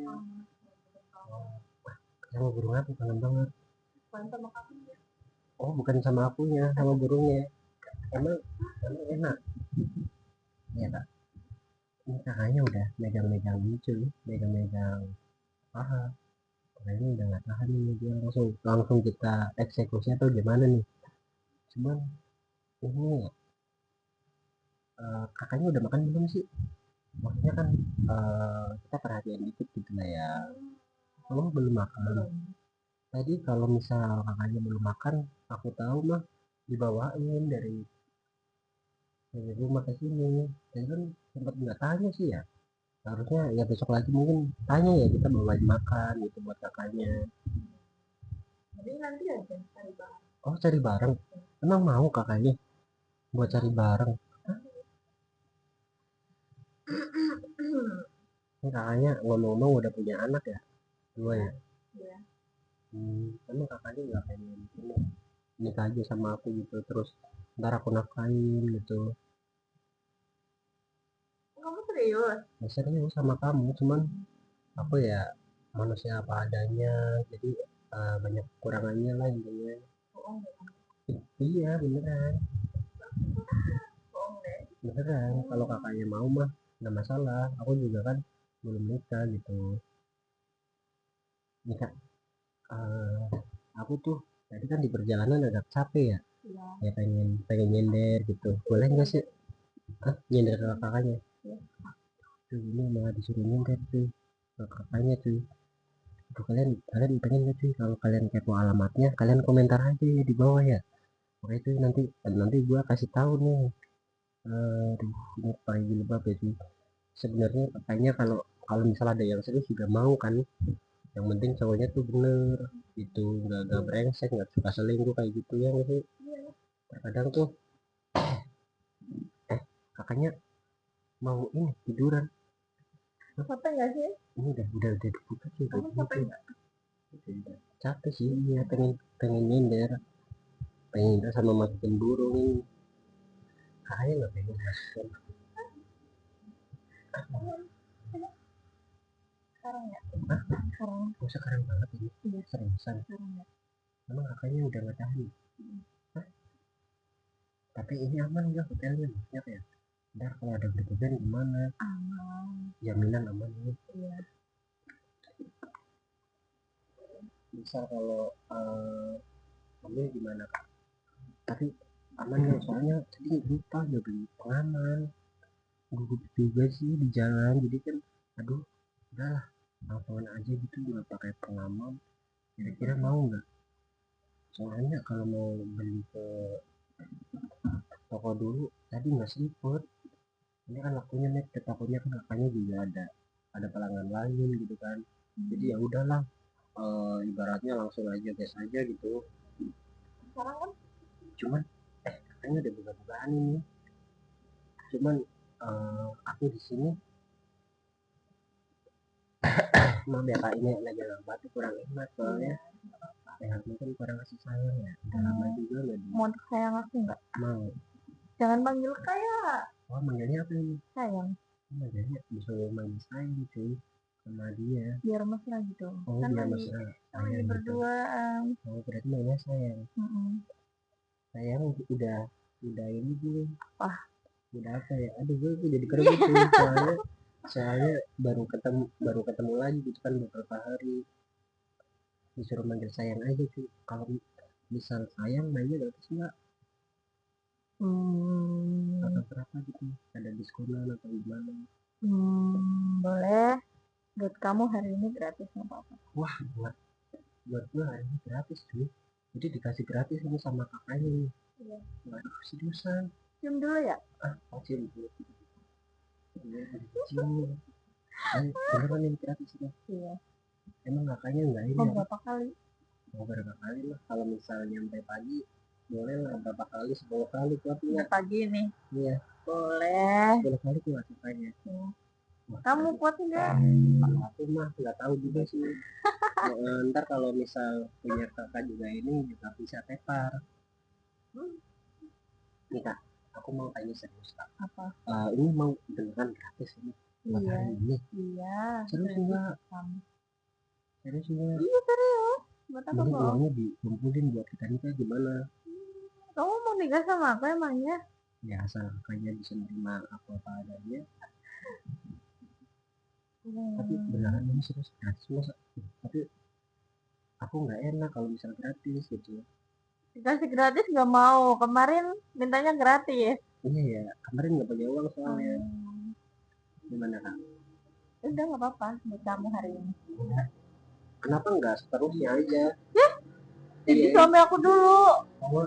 Sama burung aku kangen banget. Bukan sama kamu ya? Oh bukan sama akunya, sama burungnya. Emang enak. Ya kak. Ini kakaknya udah megang-megang lucu, megang-megang paha. Kayaknya udah nggak tahan nih, dia langsung kita eksekusi atau gimana nih. Cuman ini kakaknya udah makan belum sih? Maksudnya kan kita perhatian dikit gitu lah ya. Oh belum makan. Tadi kalau misal kakaknya belum makan, aku tahu mah dibawain dari rumah ke sini. Dan kan sempat nggak tanya sih ya. Harusnya ya besok lagi mungkin tanya ya, kita bawain makan gitu buat kakaknya. Jadi nanti aja cari bareng. Oh cari bareng. Emang mau kakaknya buat cari bareng? Ini kakaknya ngomong-ngomong udah punya anak ya? Dua ya? Iya. Emang kakaknya nggak pengen ini nikah aja sama aku gitu, terus ntar aku nafkahin gitu? Kamu serius? Ya serius sama kamu, cuman aku ya manusia apa adanya, jadi banyak kekurangannya lah intinya. Iya beneran. Beneran, kalau kakaknya mau mah nggak masalah, aku juga kan belum nikah gitu. Nikah aku tuh tadi kan di perjalanan agak capek ya, ya pengen pengen nyender gitu, boleh nggak sih? Nyender ke kakaknya tuh, ini malah disuruh nyender tuh ke kakaknya tuh. Tuh, kalian kalian pengen nggak sih, kalau kalian kepo alamatnya kalian komentar aja ya di bawah ya. Oke itu nanti nanti gua kasih tahu nih. Di sini paling jilbab ya sih sebenarnya kakaknya, kalau kalau misalnya ada yang serius juga mau kan, yang penting cowoknya tuh bener itu, nggak brengsek, nggak suka selingkuh kayak gitu ya nggak sih. Terkadang tuh kakaknya mau ini tiduran. Capek nggak sih? Ini udah dibuka sih. Kamu capek nggak? Capek sih, iya pengen pengen nyender, pengen nyender sama masukin burung. Kakaknya nggak pengen masukin. Sekarang ya? Hah? Sekarang. Oh sekarang banget ini? Iya. Seriusan? Sekarang ya. Emang kakaknya udah nggak tahan? Hah? Tapi ini aman nggak hotelnya, maksudnya kayak ntar kalau ada berkesan gimana? Aman. Jaminan aman ya? Iya. Misal kalau ambil gimana kak? Tapi aman nggak, soalnya tadi lupa udah beli pengaman, gugup juga sih di jalan, jadi kan aduh udahlah langsungan aja gitu nggak pakai pengaman. Kira-kira mau nggak? Soalnya kalau mau beli ke toko dulu tadi nggak sempet, ini kan waktunya nih ke tokonya kan, kakaknya juga ada pelanggan lain gitu kan. Jadi ya udahlah, ibaratnya langsung aja gas aja gitu. Sekarang kan cuman kakaknya udah buka-bukaan ini, cuman Aku di sini mau ya Kak, ini lagi lama tuh kurang enak soalnya ya mungkin kurang kasih sayang ya, udah lama juga nggak di Mau sayang aku nggak? mau. Jangan panggil kayak Manggilnya apa ini? sayang. Manggilnya disuruh manggil sayang cuy sama dia. Biar mesra gitu. Kan biar lagi mesra lagi sayang gitu. berduaan. Berarti mainnya sayang. Sayang udah ini belum? Udah apa ya? Aduh gue jadi kerebut tuh soalnya baru ketemu lagi gitu kan beberapa hari, disuruh manggil sayang aja tuh. Kalau misal sayang mainnya gratis nggak? Atau berapa gitu? Ada diskonan atau gimana? Boleh. Buat kamu hari ini gratis nggak apa-apa. Wah, buat gue hari ini gratis cuy. Jadi dikasih gratis ini sama kakaknya nih. Iya. Waduh, seriusan. Cium dulu ya? Cium dulu. Cium. Beneran ini gratis ini? Iya. Emang kakaknya enggak ini? Berapa kali? Mau berapa kali lah? Kalau misalnya sampai pagi, boleh lah berapa kali? 10 kali kuatnya. Pagi nih? Iya. Boleh. 10 kali kuat kakaknya. Kamu kuat nggak? Aku mah nggak tahu juga sih. Ntar kalau misal punya kakak juga ini juga bisa tepar. Nih Kak, aku mau tanya serius Kak. Apa? Ini mau beneran gratis ini? Buat hari ini? Iya. Serius enggak? Serius enggak? Iya serius. Buat apa Ini kok? uangnya dikumpulin buat kita nikah gimana? Kamu mau nikah sama aku emangnya? Ya asal kakaknya bisa nerima aku apa adanya. Tapi beneran ini serius gratis masa? Tapi aku nggak enak kalau misal gratis gitu. Dikasih gratis nggak mau. Kemarin mintanya gratis. Iya ya, kemarin nggak punya uang soalnya. Gimana Kak? Udah nggak apa-apa buat kamu hari ini. Kenapa nggak seterusnya aja? Jadi suami aku dulu. Oh,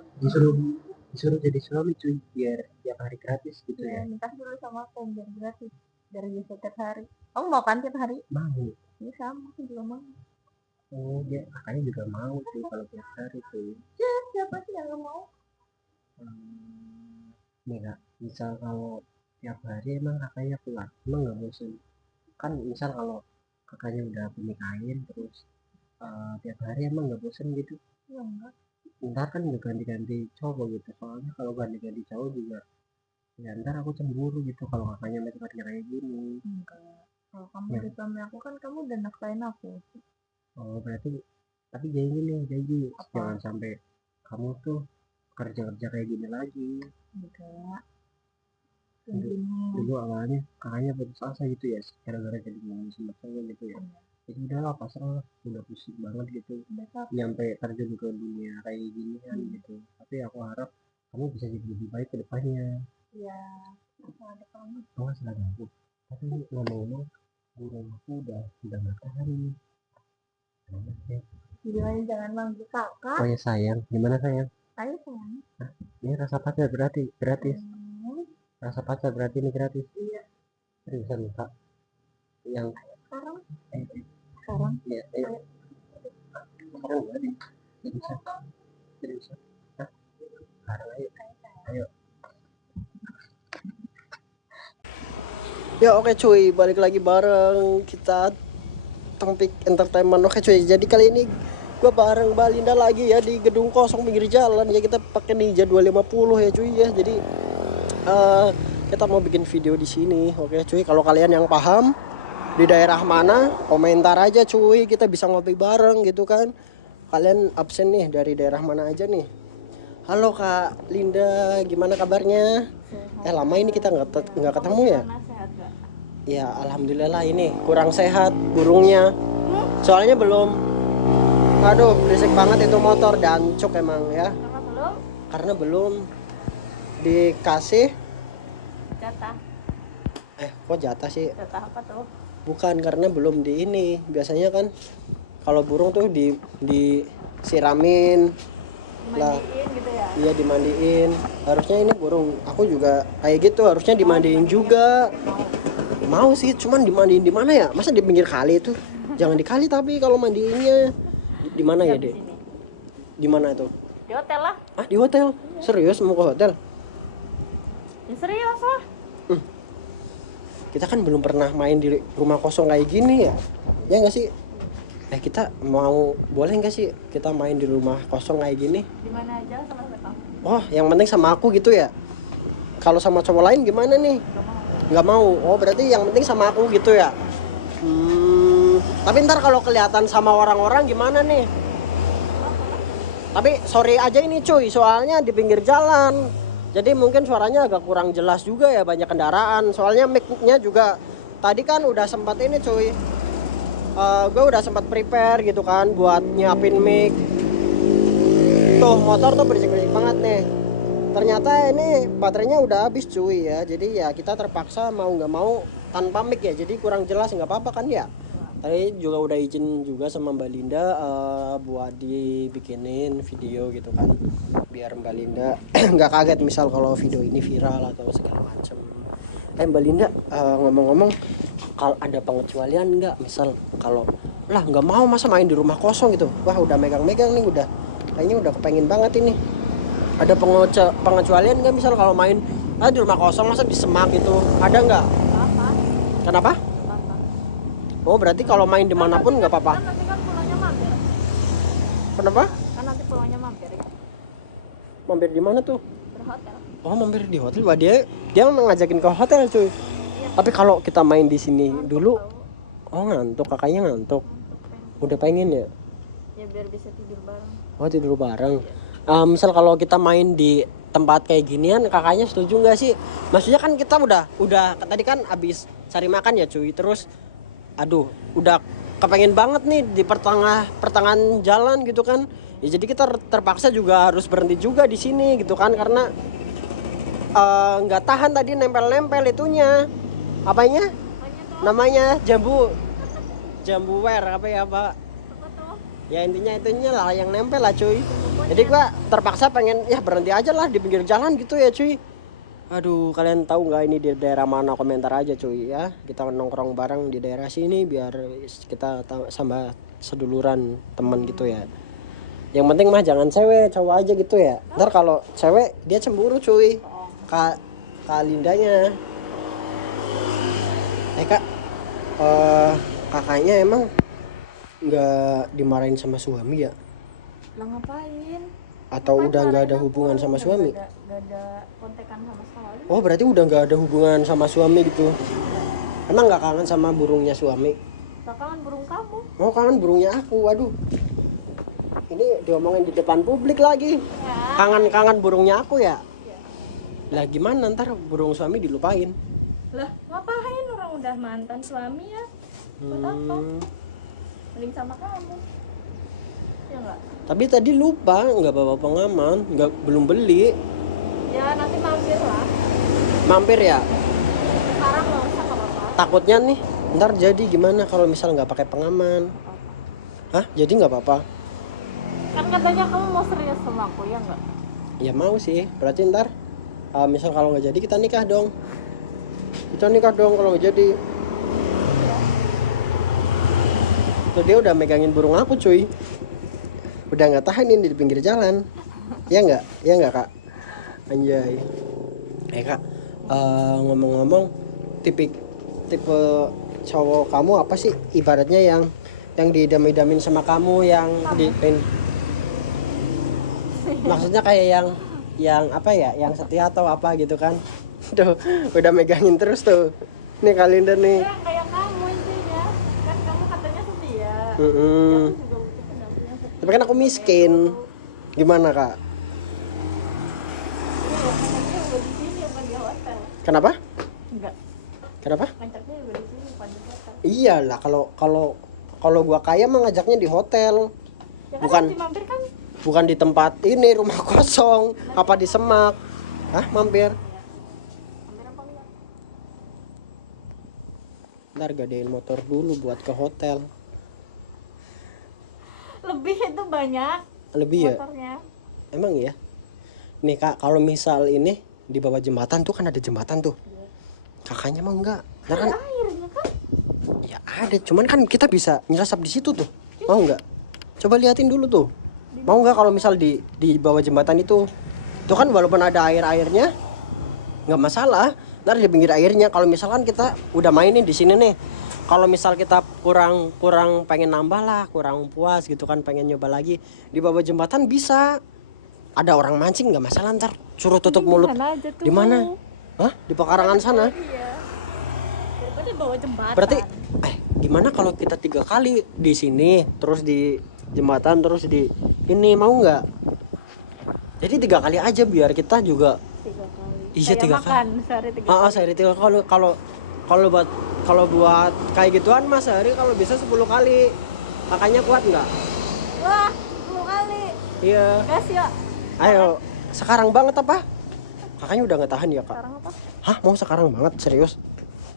disuruh jadi suami cuy biar tiap hari gratis gitu ya. Nikah dulu sama aku biar gratis. Biar bisa tiap hari. Kamu mau kan tiap hari? Mau. Ini sama aku juga mau. Oh dia kakaknya juga mau tuh kalau tiap hari tuh. Siapa sih yang mau? Nih Kak, misal kalau tiap hari emang kakaknya kuat, emang nggak bosan? Kan misal kalau kakaknya udah aku nikahin terus tiap hari emang nggak bosan gitu? Ya enggak. Ntar kan udah ganti-ganti cowok gitu, soalnya kalau ganti-ganti cowok juga ya ntar aku cemburu gitu kalau kakaknya masih kerja kayak gini. Enggak. Kalau kamu jadi suami aku kan kamu udah nafkahin aku. Oh berarti tapi janji jangan sampai kamu tuh kerja kayak gini lagi. Enggak. Dulu awalnya kakaknya putus asa gitu ya gara-gara jadi ngomong sama cowok gitu ya. Jadi udahlah pasrah, udah pusing banget gitu nyampe terjun ke dunia kayak gini kan gitu. Tapi aku harap kamu bisa jadi lebih baik ke depannya. Iya, asal ada kamu. Oh asal ada aku. Tapi ngomong-ngomong burung aku udah makan nih. Gimana jangan manggil kakak? Oh ya sayang, gimana sayang? Ayo sayang. Ini rasa pacar berarti gratis. Rasa pacar berarti ini gratis. Iya. Seriusan Kak? Yang sekarang? Sekarang? Iya, ayo. Sekarang berarti. Seriusan. Hah? Sekarang ayo. Ayo. Ya oke cuy, balik lagi bareng kita Topik Entertainment. Oke cuy, jadi kali ini gue bareng Balinda lagi ya di gedung kosong pinggir jalan ya. Kita pakai Ninja 250 ya cuy ya. Jadi kita mau bikin video di sini. Oke cuy, kalau kalian yang paham di daerah mana, komentar aja cuy. Kita bisa ngopi bareng gitu kan. Kalian absen nih dari daerah mana aja nih? Halo Kak Linda, gimana kabarnya? Lama ini kita nggak ketemu ya? Ya alhamdulillah ini kurang sehat burungnya. Soalnya belum. Aduh berisik banget itu motor dan cuk emang ya. Karena belum dikasih jatah. Kok jatah sih? Jatah apa tuh? Bukan, karena belum di ini. Biasanya kan kalau burung tuh disiramin lah. Gitu ya? Iya dimandiin. Harusnya ini burung aku juga kayak gitu, harusnya dimandiin juga. Mau sih, cuman dimandiin di mana ya? Masa di pinggir kali itu? Jangan di kali, tapi kalau mandiinnya di mana ya, Dek? Di mana itu? Di hotel lah. Di hotel? Serius mau ke hotel? Ya serius lah. kita kan belum pernah main di rumah kosong kayak gini ya. Ya nggak sih? Kita boleh nggak sih kita main di rumah kosong kayak gini? Di mana aja sama siapa? Oh, yang penting sama aku gitu ya. Kalau sama cowok lain gimana nih? Nggak mau. Oh, berarti yang penting sama aku gitu ya. Tapi ntar kalau kelihatan sama orang-orang gimana nih? Tapi sorry aja ini cuy, soalnya di pinggir jalan. Jadi mungkin suaranya agak kurang jelas juga ya, banyak kendaraan. Soalnya mic-nya juga tadi kan udah sempat ini cuy. Gue udah sempat prepare gitu kan buat nyiapin mic. Tuh motor tuh berisik-berisik banget nih. Ternyata ini baterainya udah habis cuy ya. Jadi ya kita terpaksa mau nggak mau tanpa mic ya. Jadi kurang jelas nggak apa-apa kan ya. Tadi juga udah izin juga sama Mbak Linda buat dibikinin video gitu kan, biar Mbak Linda nggak kaget misal kalau video ini viral atau segala macem. Mbak Linda, ngomong-ngomong, kalau ada pengecualian nggak, misal kalau lah nggak mau masa main di rumah kosong gitu, wah udah megang-megang nih, udah kayaknya udah kepengen banget ini. Ada pengecualian nggak, misal kalau main di rumah kosong masa di semak gitu, ada nggak? Kenapa? Oh berarti kalau main dimanapun nggak apa-apa? Kan nanti kan pulangnya mampir. Kenapa? Kan nanti pulangnya mampir ya. Mampir di mana tuh? Berhotel. Oh mampir di hotel. Wah dia ngajakin ke hotel cuy. Tapi kalau kita main di sini dulu, ngantuk, kakaknya ngantuk. Udah pengen ya? Ya biar bisa tidur bareng. Oh tidur bareng. Misal kalau kita main di tempat kayak ginian, kakaknya setuju nggak sih? Maksudnya kan kita udah tadi kan abis cari makan ya cuy. Terus udah kepengen banget nih di pertengahan jalan gitu kan. Ya jadi kita terpaksa juga harus berhenti juga di sini gitu kan, karena nggak tahan tadi nempel itunya. Apanya? Namanya jambu wear apa ya, Pak? Ya intinya lah yang nempel lah cuy. Jadi gua terpaksa pengen berhenti aja lah di pinggir jalan gitu ya cuy. Aduh, kalian tahu nggak ini di daerah mana? Komentar aja cuy ya. Kita nongkrong bareng di daerah sini biar kita sama seduluran teman gitu ya. Yang penting mah jangan cewek, cowok aja gitu ya. Ntar kalau cewek dia cemburu cuy. Kak Lindanya. Kak, kakaknya emang nggak dimarahin sama suami ya? Lah ngapain? Atau udah nggak ada hubungan sama suami? Gak ada kontekan sama sekali. Oh berarti udah nggak ada hubungan sama suami gitu? Emang nggak kangen sama burungnya suami? Gak kangen burung kamu? Oh kangen burungnya aku, waduh. Ini diomongin di depan publik lagi. Ya. Kangen burungnya aku ya? Ya. Lah gimana ntar burung suami dilupain? Lah ngapain, orang udah mantan suami ya? Buat apa? Mending sama kamu. Ya enggak? Tapi tadi lupa nggak bawa pengaman, belum beli. Ya nanti mampir lah. Mampir ya? Sekarang nggak usah apa-apa. Takutnya nih, ntar jadi gimana kalau misal nggak pakai pengaman? Hah? Jadi nggak apa-apa? Kan katanya kamu mau serius sama aku ya nggak? Ya mau sih. Berarti ntar misal kalau nggak jadi kita nikah dong. Kita nikah dong kalau nggak jadi. Tuh dia udah megangin burung aku cuy. Udah nggak tahan ini di pinggir jalan. Ya nggak kak? Anjay. Kak, ngomong-ngomong, tipe cowok kamu apa sih ibaratnya yang didam-damin sama kamu, yang maksudnya kayak yang apa ya, yang setia atau apa gitu kan? Tuh udah megangin terus tuh. Nih Kak Linda nih. Ya kayak kamu intinya. Kan kamu katanya setia. Tapi kan aku miskin. Gimana kak? Kenapa? Enggak. Kenapa? Ngajaknya juga di sini, bukan di hotel. Iyalah, kalau gua kaya mah ngajaknya di hotel. Ya bukan mampir kan? Bukan di tempat ini rumah kosong, apa di semak. Hah, mampir? Mampir apa enggak? Ntar gadein motor dulu buat ke hotel. Lebih itu banyak. Lebih ya? Motornya. Emang ya? Nih kak, kalau misal ini di bawah jembatan tuh kan ada jembatan tuh. Kakaknya mah enggak. Nah, kan ada airnya kan? Ya ada, cuman kan kita bisa nyelesap di situ tuh. Mau enggak? Coba liatin dulu tuh. Mau enggak kalau misal di bawah jembatan itu? Itu kan walaupun ada airnya enggak masalah. ntar di pinggir airnya. Kalau misalkan kita udah mainin di sini nih, kalau misal kita kurang pengen nambah lah, kurang puas gitu kan, pengen nyoba lagi di bawah jembatan bisa. Ada orang mancing nggak masalah, ntar suruh tutup mulut. Di mana? Hah? Di pekarangan sana? Iya. Daripada bawa jembatan. Berarti gimana kalau kita 3 kali di sini, terus di jembatan, terus di ini, mau nggak? Jadi 3 kali aja biar kita juga. 3 kali. Iya, 3 kali. Sehari 3 kali. Sehari 3 kali. Kalau buat kayak gituan mas sehari kalau bisa 10 kali. Kakaknya kuat nggak? Wah, 10 kali. Iya. Gas ya. Ayo, sekarang banget apa? Kakaknya udah nggak tahan ya kak? Sekarang apa? Hah, mau sekarang banget? Serius?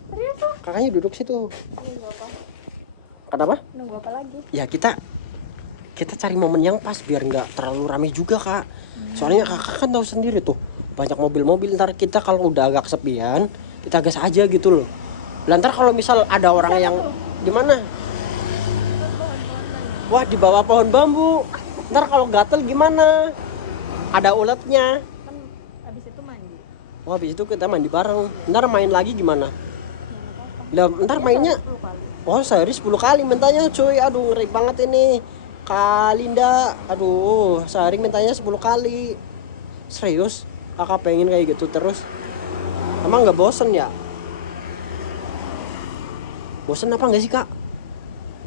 Serius tuh? Kakaknya duduk situ. Nunggu apa? Kenapa? Nunggu apa lagi? Ya kita cari momen yang pas biar nggak terlalu rame juga kak. Soalnya kakak kan tahu sendiri tuh, banyak mobil-mobil. Ntar kita kalau udah agak kesepian, kita gas aja gitu loh. Lantar kalau misal ada orang yang di mana? Wah, di bawah pohon bambu. Ntar kalau gatel gimana? Ada uletnya. Kan abis itu mandi. Wah, habis itu kita mandi bareng. Ntar main lagi gimana? Lah, ntar mainnya 10 kali. oh sehari 10 kali mintanya cuy. Aduh, ngeri banget ini Kak Linda. Aduh, sehari mintanya 10 kali. Serius? Kakak pengen kayak gitu terus? Emang gak bosen ya? Bosen apa gak sih kak?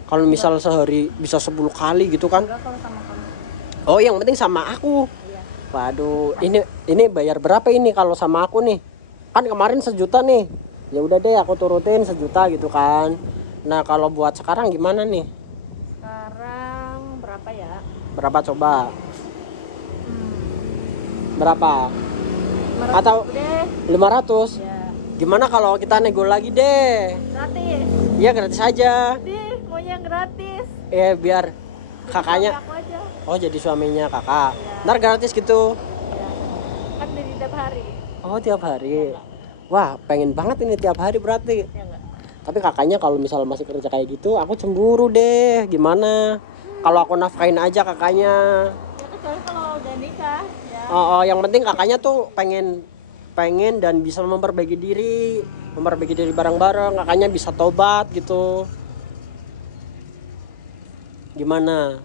Kalau misal sehari bisa 10 kali gitu kan? Enggak kalau sama kamu. Oh, yang penting sama aku. Iya. Waduh, ini bayar berapa ini kalau sama aku nih? Kan kemarin 1 juta nih. Ya udah deh, aku turutin 1 juta gitu kan. Nah, kalau buat sekarang gimana nih? Sekarang berapa ya? Berapa coba? Berapa? 500 Atau deh. 500? Ya. Gimana kalau kita nego lagi deh? Gratis. Iya, gratis aja. Dih, maunya gratis. Biar kakaknya. Aku aja. Oh, jadi suaminya kakak. Iya. Ntar gratis gitu. Ya. Kan dari tiap hari. Oh, tiap hari. Wah, pengen banget ini tiap hari berarti. Ya enggak? Tapi kakaknya kalau misal masih kerja kayak gitu, aku cemburu deh. Gimana? Kalau aku nafkain aja kakaknya. Ya kecuali kalau udah nikah ya. Oh, yang penting kakaknya tuh pengen dan bisa memperbaiki diri bareng-bareng. Kakaknya bisa tobat gitu. Gimana?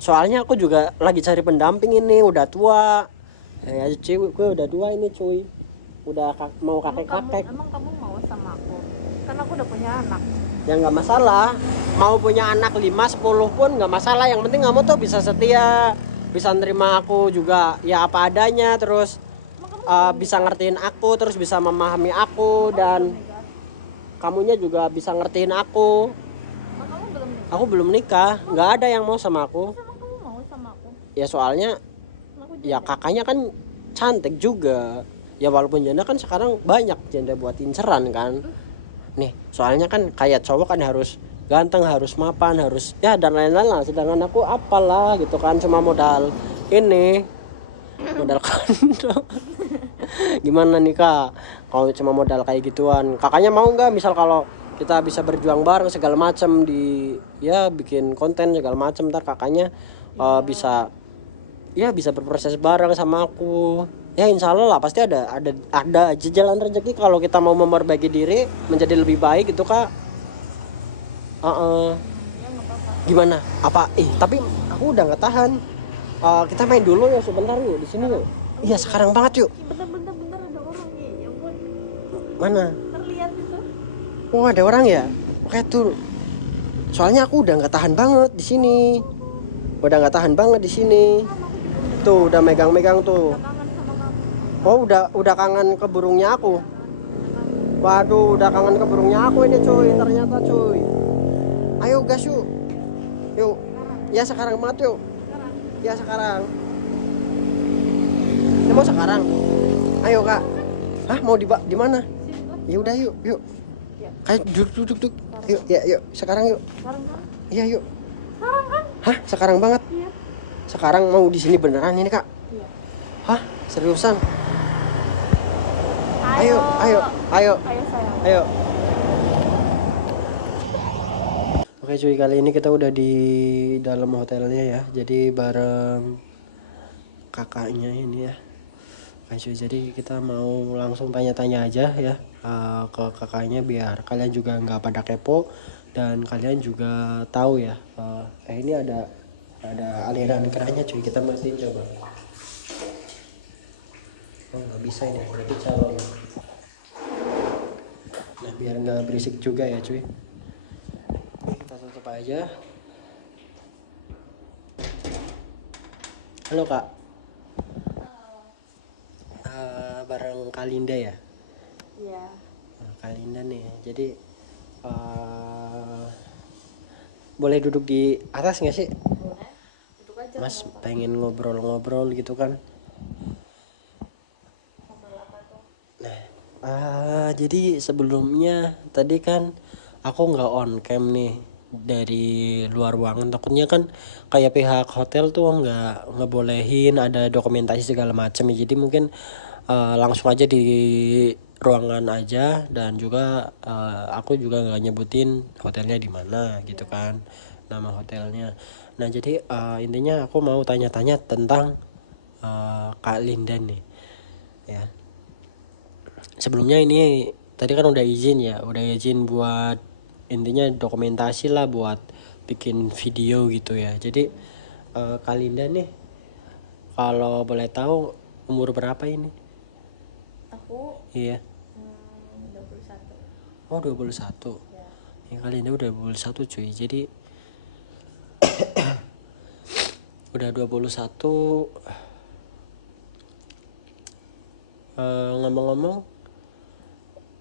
Soalnya aku juga lagi cari pendamping ini, udah tua. Ya cuy, gue udah tua ini cuy. Udah mau kakek-kakek. Emang kamu mau sama aku? Kan aku udah punya anak. Ya nggak masalah. Mau punya anak 5, 10 pun nggak masalah. Yang penting kamu tuh bisa setia, bisa nerima aku juga ya apa adanya, terus bisa ngertiin aku, terus bisa memahami aku, dan kamunya juga bisa ngertiin aku. Kamu belum nikah? Aku belum nikah, nggak ada yang mau sama aku. Sama kamu mau sama aku? Ya soalnya Aku ya janda. kakaknya kan cantik juga. Ya walaupun janda kan sekarang banyak janda buat inceran kan. Nih, soalnya kan kayak cowok kan harus ganteng, harus mapan, harus ya dan lain-lain lah. Sedangkan aku apalah gitu kan, cuma modal ini, modal kondo. Gimana nih kak? Kalau cuma modal kayak gituan, kakaknya mau nggak? Misal kalau kita bisa berjuang bareng segala macam di ya bikin konten segala macam, ntar kakaknya bisa berproses bareng sama aku. Ya insya Allah lah pasti ada aja jalan rezeki kalau kita mau memperbaiki diri menjadi lebih baik gitu kak. Ya nggak apa-apa. Gimana? Apa? Tapi aku udah nggak tahan. Kita main dulu ya sebentar yuk di sini yuk. Iya sekarang banget yuk. Bentar ada orang nih. Ya ampun. Mana? Terlihat itu. Oh ada orang ya? Oke tuh. Soalnya aku udah nggak tahan banget di sini. Udah nggak tahan banget di sini. Tuh udah megang-megang tuh. Kangen sama kamu. Oh udah kangen ke burungnya aku. Waduh udah kangen ke burungnya aku ini cuy. Ternyata cuy. Ayo gas yuk. Yuk. Ya sekarang banget yuk. Ya sekarang. Ini mau sekarang. Ayo kak. Hah mau di mana? Ya udah yuk. Kayak duduk. Yuk yuk. Sekarang yuk. Sekarang kan? Iya yuk. Sekarang kan? Hah sekarang banget. Iya. Sekarang mau di sini beneran ini kak? Iya. Hah seriusan? Ayo Ayo. sayang. Oke cuy, kali ini kita udah di dalam hotelnya ya. Jadi bareng kakaknya ini ya. Oke cuy, jadi kita mau langsung tanya-tanya aja ya ke kakaknya biar kalian juga nggak pada kepo dan kalian juga tahu ya. Ini ada aliran kerannya cuy, kita matiin coba. Oh nggak bisa ini, berarti calon. Nah biar nggak berisik juga ya cuy. Oke, kita tutup aja. Halo kak. Bareng Kalinda ya? Iya. Kalinda nih, jadi boleh duduk di atas nggak sih? Boleh. Duduk aja. Mas pengen ngobrol-ngobrol gitu kan? Ngobrol apa tuh? Nah, jadi sebelumnya tadi kan aku nggak on cam nih dari luar ruangan, takutnya kan kayak pihak hotel tuh nggak bolehin ada dokumentasi segala macam ya. Jadi mungkin langsung aja di ruangan aja dan juga aku juga nggak nyebutin hotelnya di mana gitu kan, nama hotelnya. Nah jadi intinya aku mau tanya-tanya tentang Kak Linda nih ya. Sebelumnya ini tadi kan udah izin buat intinya dokumentasi lah buat bikin video gitu ya. Jadi Kak Linda nih kalau boleh tahu umur berapa ini? Aku Iya. 21. Oh 21. Ya. Ya Kak Linda udah 21 cuy. Jadi udah 21. Ngomong-ngomong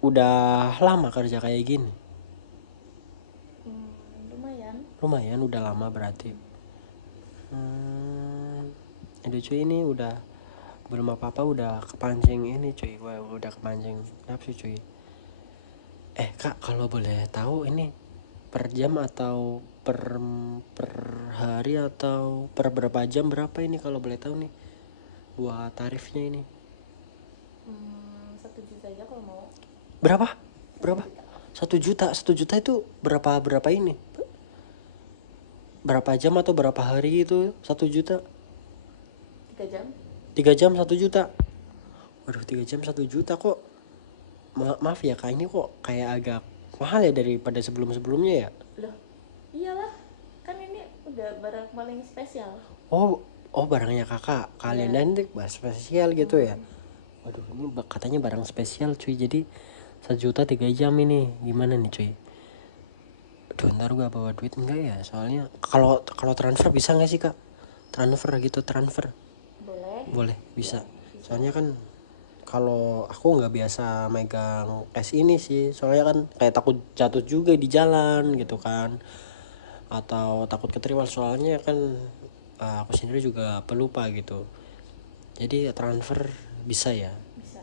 udah lama kerja kayak gini? Lumayan udah lama berarti. Aduh cuy, ini udah belum apa-apa udah kepancing ini cuy. Wah, udah kepancing nafsu cuy. Kak, kalau boleh tahu ini per jam atau per hari atau per berapa jam berapa ini kalau boleh tahu nih buat tarifnya ini? 1 juta aja kalau mau. Berapa? 1 juta. 1 juta itu berapa ini? Berapa jam atau berapa hari itu 1 juta? 3 jam. 3 jam 1 juta. Waduh, 3 jam 1 juta kok. Maaf ya kak, ini kok kayak agak mahal ya daripada sebelumnya ya. Loh, iyalah, kan ini udah barang paling spesial. Oh barangnya kakak, kalian nanti barang spesial gitu ya. Waduh, ini katanya barang spesial cuy. Jadi 1 juta 3 jam ini gimana nih cuy? Aduh, ntar gue bawa duit enggak ya? Soalnya kalau transfer bisa nggak sih kak? Transfer. Boleh, bisa. Soalnya kan kalau aku nggak biasa megang cash ini sih, soalnya kan kayak takut jatuh juga di jalan gitu kan, atau takut keterima, soalnya kan aku sendiri juga pelupa gitu. Jadi transfer bisa ya? Bisa.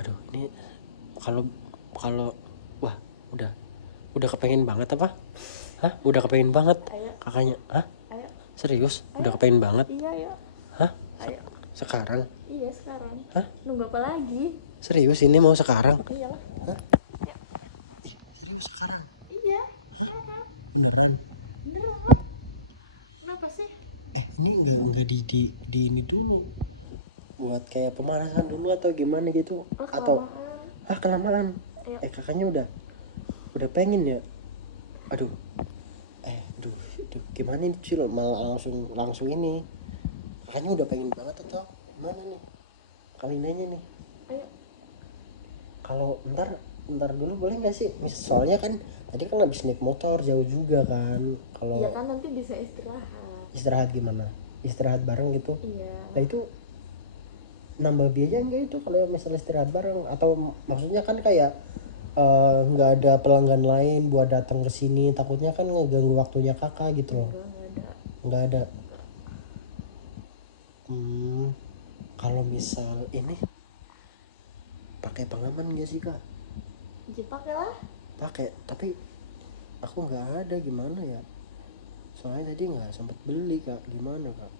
Waduh, ini kalau wah udah kepengen banget apa? Hah? Udah kepengen banget? Ayo. Kakaknya? Hah? Ayo. Serius? Ayo. Udah kepengen banget? Iya, ayo. Hah? Ayo. Sekarang? Iya, sekarang. Hah? Nunggu apa lagi? Serius ini mau sekarang? Iyalah. Hah? Ya. Serius sekarang? Iya, sekarang. Beneran? Beneran. Kenapa sih? Ini udah di ini dulu buat kayak pemanasan dulu atau gimana gitu? Atau kelamaan? Ayo. Kakaknya udah pengen ya? Aduh, gimana nih cuy, malah langsung ini. Kakaknya udah pengen banget atau gimana nih? Kalinanya nih. Ayo. Kalau ntar dulu boleh nggak sih? Soalnya kan tadi kan habis naik motor jauh juga kan. Kalau iya kan nanti bisa istirahat gimana? Istirahat bareng gitu? Iya. Nah itu nambah biaya enggak itu kalau misalnya istirahat bareng? Atau maksudnya kan kayak nggak ada pelanggan lain buat datang ke sini, takutnya kan ngeganggu waktunya kakak gitu loh. Nggak ada. Kalau misal ini pakai pengaman nggak sih kak? Ya pakailah. Pakai, tapi aku nggak ada, gimana ya? Soalnya tadi nggak sempet beli kak, gimana kak?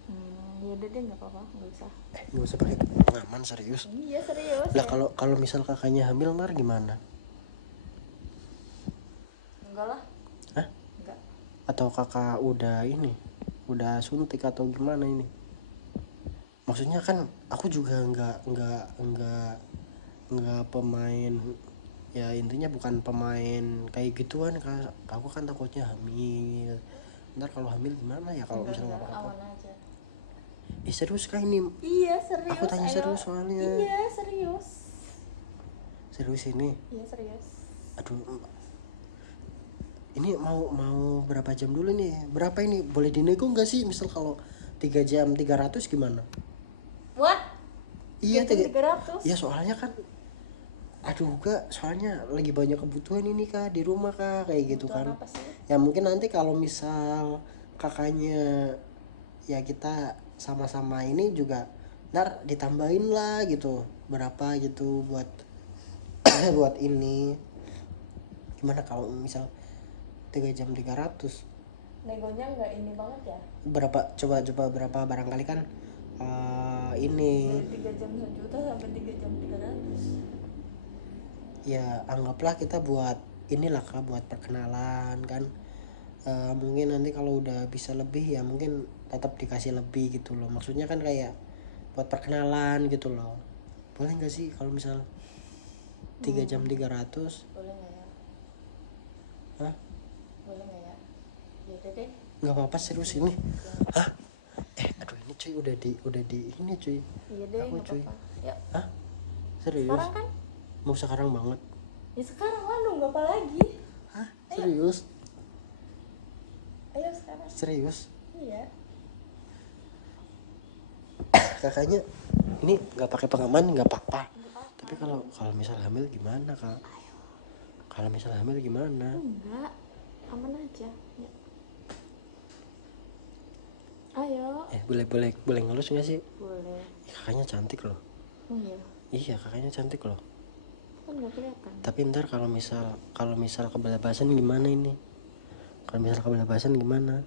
Ya udah deh, nggak apa-apa, nggak usah. Nggak usah pakai pengaman, serius? Iya serius. Lah kalau misal kakaknya hamil ntar gimana? Enggak lah. Hah? Enggak. Atau kakak udah suntik atau gimana ini? maksudnya kan aku juga nggak pemain, ya intinya bukan pemain kayak gituan kan. Aku kan takutnya hamil, ntar kalau hamil gimana ya kalau misalnya nggak apa-apa. Aman aja. Serius kah ini? Iya serius. Aku tanya ayo. serius soalnya. Iya serius. Serius ini? Iya serius. Aduh, ini mau berapa jam dulu nih? Berapa ini? Boleh dinego nggak sih? Misal kalau 3 jam 300 gimana? What? Iya 300. Ya soalnya kan, aduh Kak, soalnya lagi banyak kebutuhan ini Kak di rumah Kak, kayak gitu kan. Apa sih? Ya mungkin nanti kalau misal kakaknya ya kita sama-sama ini juga, ntar ditambahin lah gitu berapa gitu buat buat ini. Gimana kalau misal 3 jam 300? Negonya nggak ini banget ya? Berapa, coba berapa barangkali kan ini Dari 3 jam 1 juta sampai 3 jam 300. ya anggaplah kita buat inilah Kak, buat perkenalan kan. Mungkin nanti kalau udah bisa lebih ya mungkin tetap dikasih lebih gitu loh. Maksudnya kan kayak buat perkenalan gitu loh. Boleh nggak sih kalau misal 3 jam 300? Boleh nggak ya? Hah? Boleh nggak ya? Ya udah deh. Nggak apa-apa, serius ini. Hah? Aduh ini cuy udah di ini cuy. Iya deh, Aku nggak cuy. apa-apa. Yuk. Hah? Serius? Sekarang kan? Mau sekarang banget? Ya sekarang lah, nunggu apa lagi? Hah? Serius? Ayo sekarang. Serius? Iya. Kakaknya ini nggak pakai pengaman nggak apa-apa. Tapi kalau misal hamil gimana Kak? Kalau misal hamil gimana? Enggak, aman aja. Ya. Ayo. Boleh ngelus nggak sih? Boleh. Kakaknya cantik loh. Oh iya. Iya kakaknya cantik loh. Kan nggak kelihatan. Tapi ntar kalau misal kebablasan gimana ini? Kalau misal kebablasan gimana?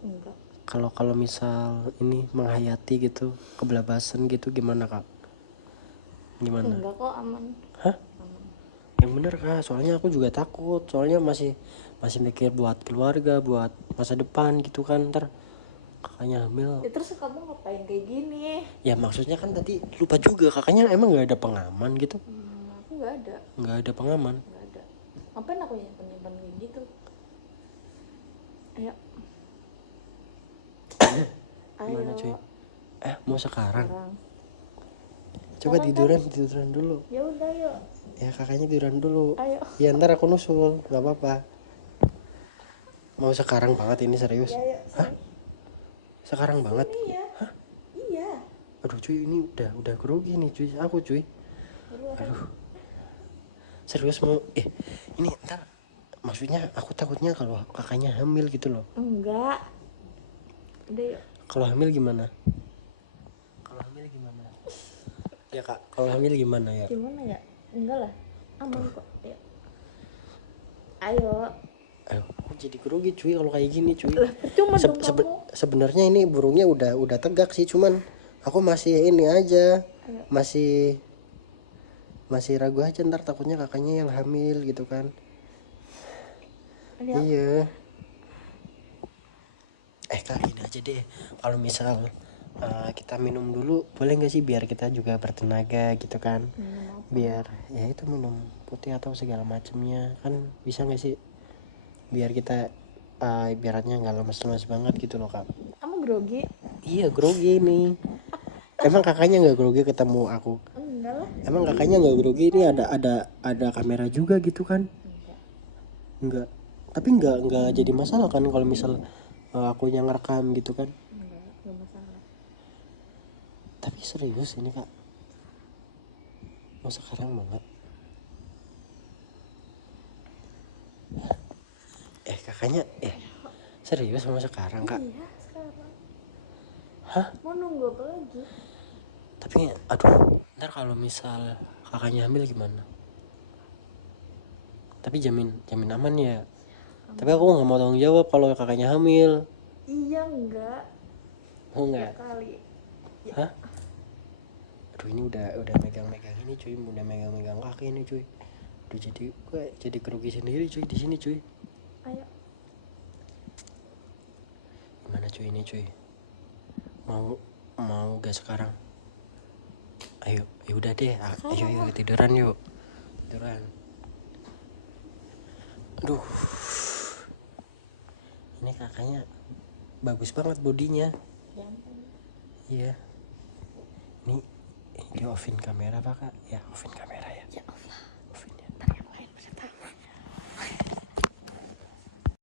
Enggak. Kalau misal ini menghayati gitu kebablasan gitu gimana Kak? Gimana? Enggak kok, aman. Hah? Aman. Yang bener Kak, soalnya aku juga takut. Soalnya masih mikir buat keluarga, buat masa depan gitu kan. Ntar kakaknya hamil. Ya terus kamu ngapain kayak gini? Ya maksudnya kan tadi lupa juga, kakaknya emang nggak ada pengaman gitu? Aku nggak ada. Nggak ada pengaman. Nggak ada. Ngapain aku nyimpen kayak gitu? Ayo. Gimana cuy? Mau sekarang? Coba Sekarang tiduran dulu. Ya udah yuk. Ya kakaknya tiduran dulu. Ayo. Ya ntar aku nusul, nggak apa-apa. Mau sekarang banget ini serius? Ya, yuk, hah? Sekarang banget? Iya. Hah? Iya. Aduh cuy, ini udah grogi nih cuy, aku cuy. Aduh. Serius mau? Ini ntar, maksudnya aku takutnya kalau kakaknya hamil gitu loh. Enggak. Udah yuk. Kalau hamil gimana? Kalau hamil gimana? Ya Kak, kalau hamil gimana ya? Gimana ya? Enggak lah. Aman kok. Yuk. Ayo. Aku jadi grogi cuy kalau kayak gini cuy. Cuma Sebenarnya ini burungnya udah tegak sih, cuman aku masih ini aja. Masih ragu aja, ntar takutnya kakaknya yang hamil gitu kan. Iya. Kak gini aja deh, kalau misal kita minum dulu boleh nggak sih, biar kita juga bertenaga gitu kan. Biar ya itu minum putih atau segala macamnya kan, bisa nggak sih, biar kita ibaratnya nggak lemes-lemes banget gitu loh Kak. Kamu grogi? Iya grogi nih. Emang kakaknya nggak grogi ketemu aku? Enggak lah. Emang kakaknya nggak grogi, ini ada kamera juga gitu kan? Enggak. Tapi nggak jadi masalah kan kalau misal aku yang ngerekam gitu kan? Enggak masalah. Tapi serius ini Kak, mau sekarang banget? Kakaknya serius mau sekarang Kak? Iya sekarang. Hah? Mau nunggu apa lagi? Tapi aduh, ntar kalau misal kakaknya hamil gimana? Tapi jamin aman ya. Tapi aku nggak mau tanggung jawab kalau kakaknya hamil. Iya enggak. Mau nggak? Kali. Ya. Hah? Aduh ini udah megang ini cuy, udah megang kaki ini cuy. Aduh gue jadi grogi sendiri cuy di sini cuy. Ayo. Gimana cuy ini cuy? Mau mau gak sekarang? Ayo, ya udah deh. Ayo tiduran yuk. Tiduran. Aduh. Ini kakaknya bagus banget bodinya. Iya. Ini di offin kamera apa kak? Ya offin kamera ya. Ya Allah.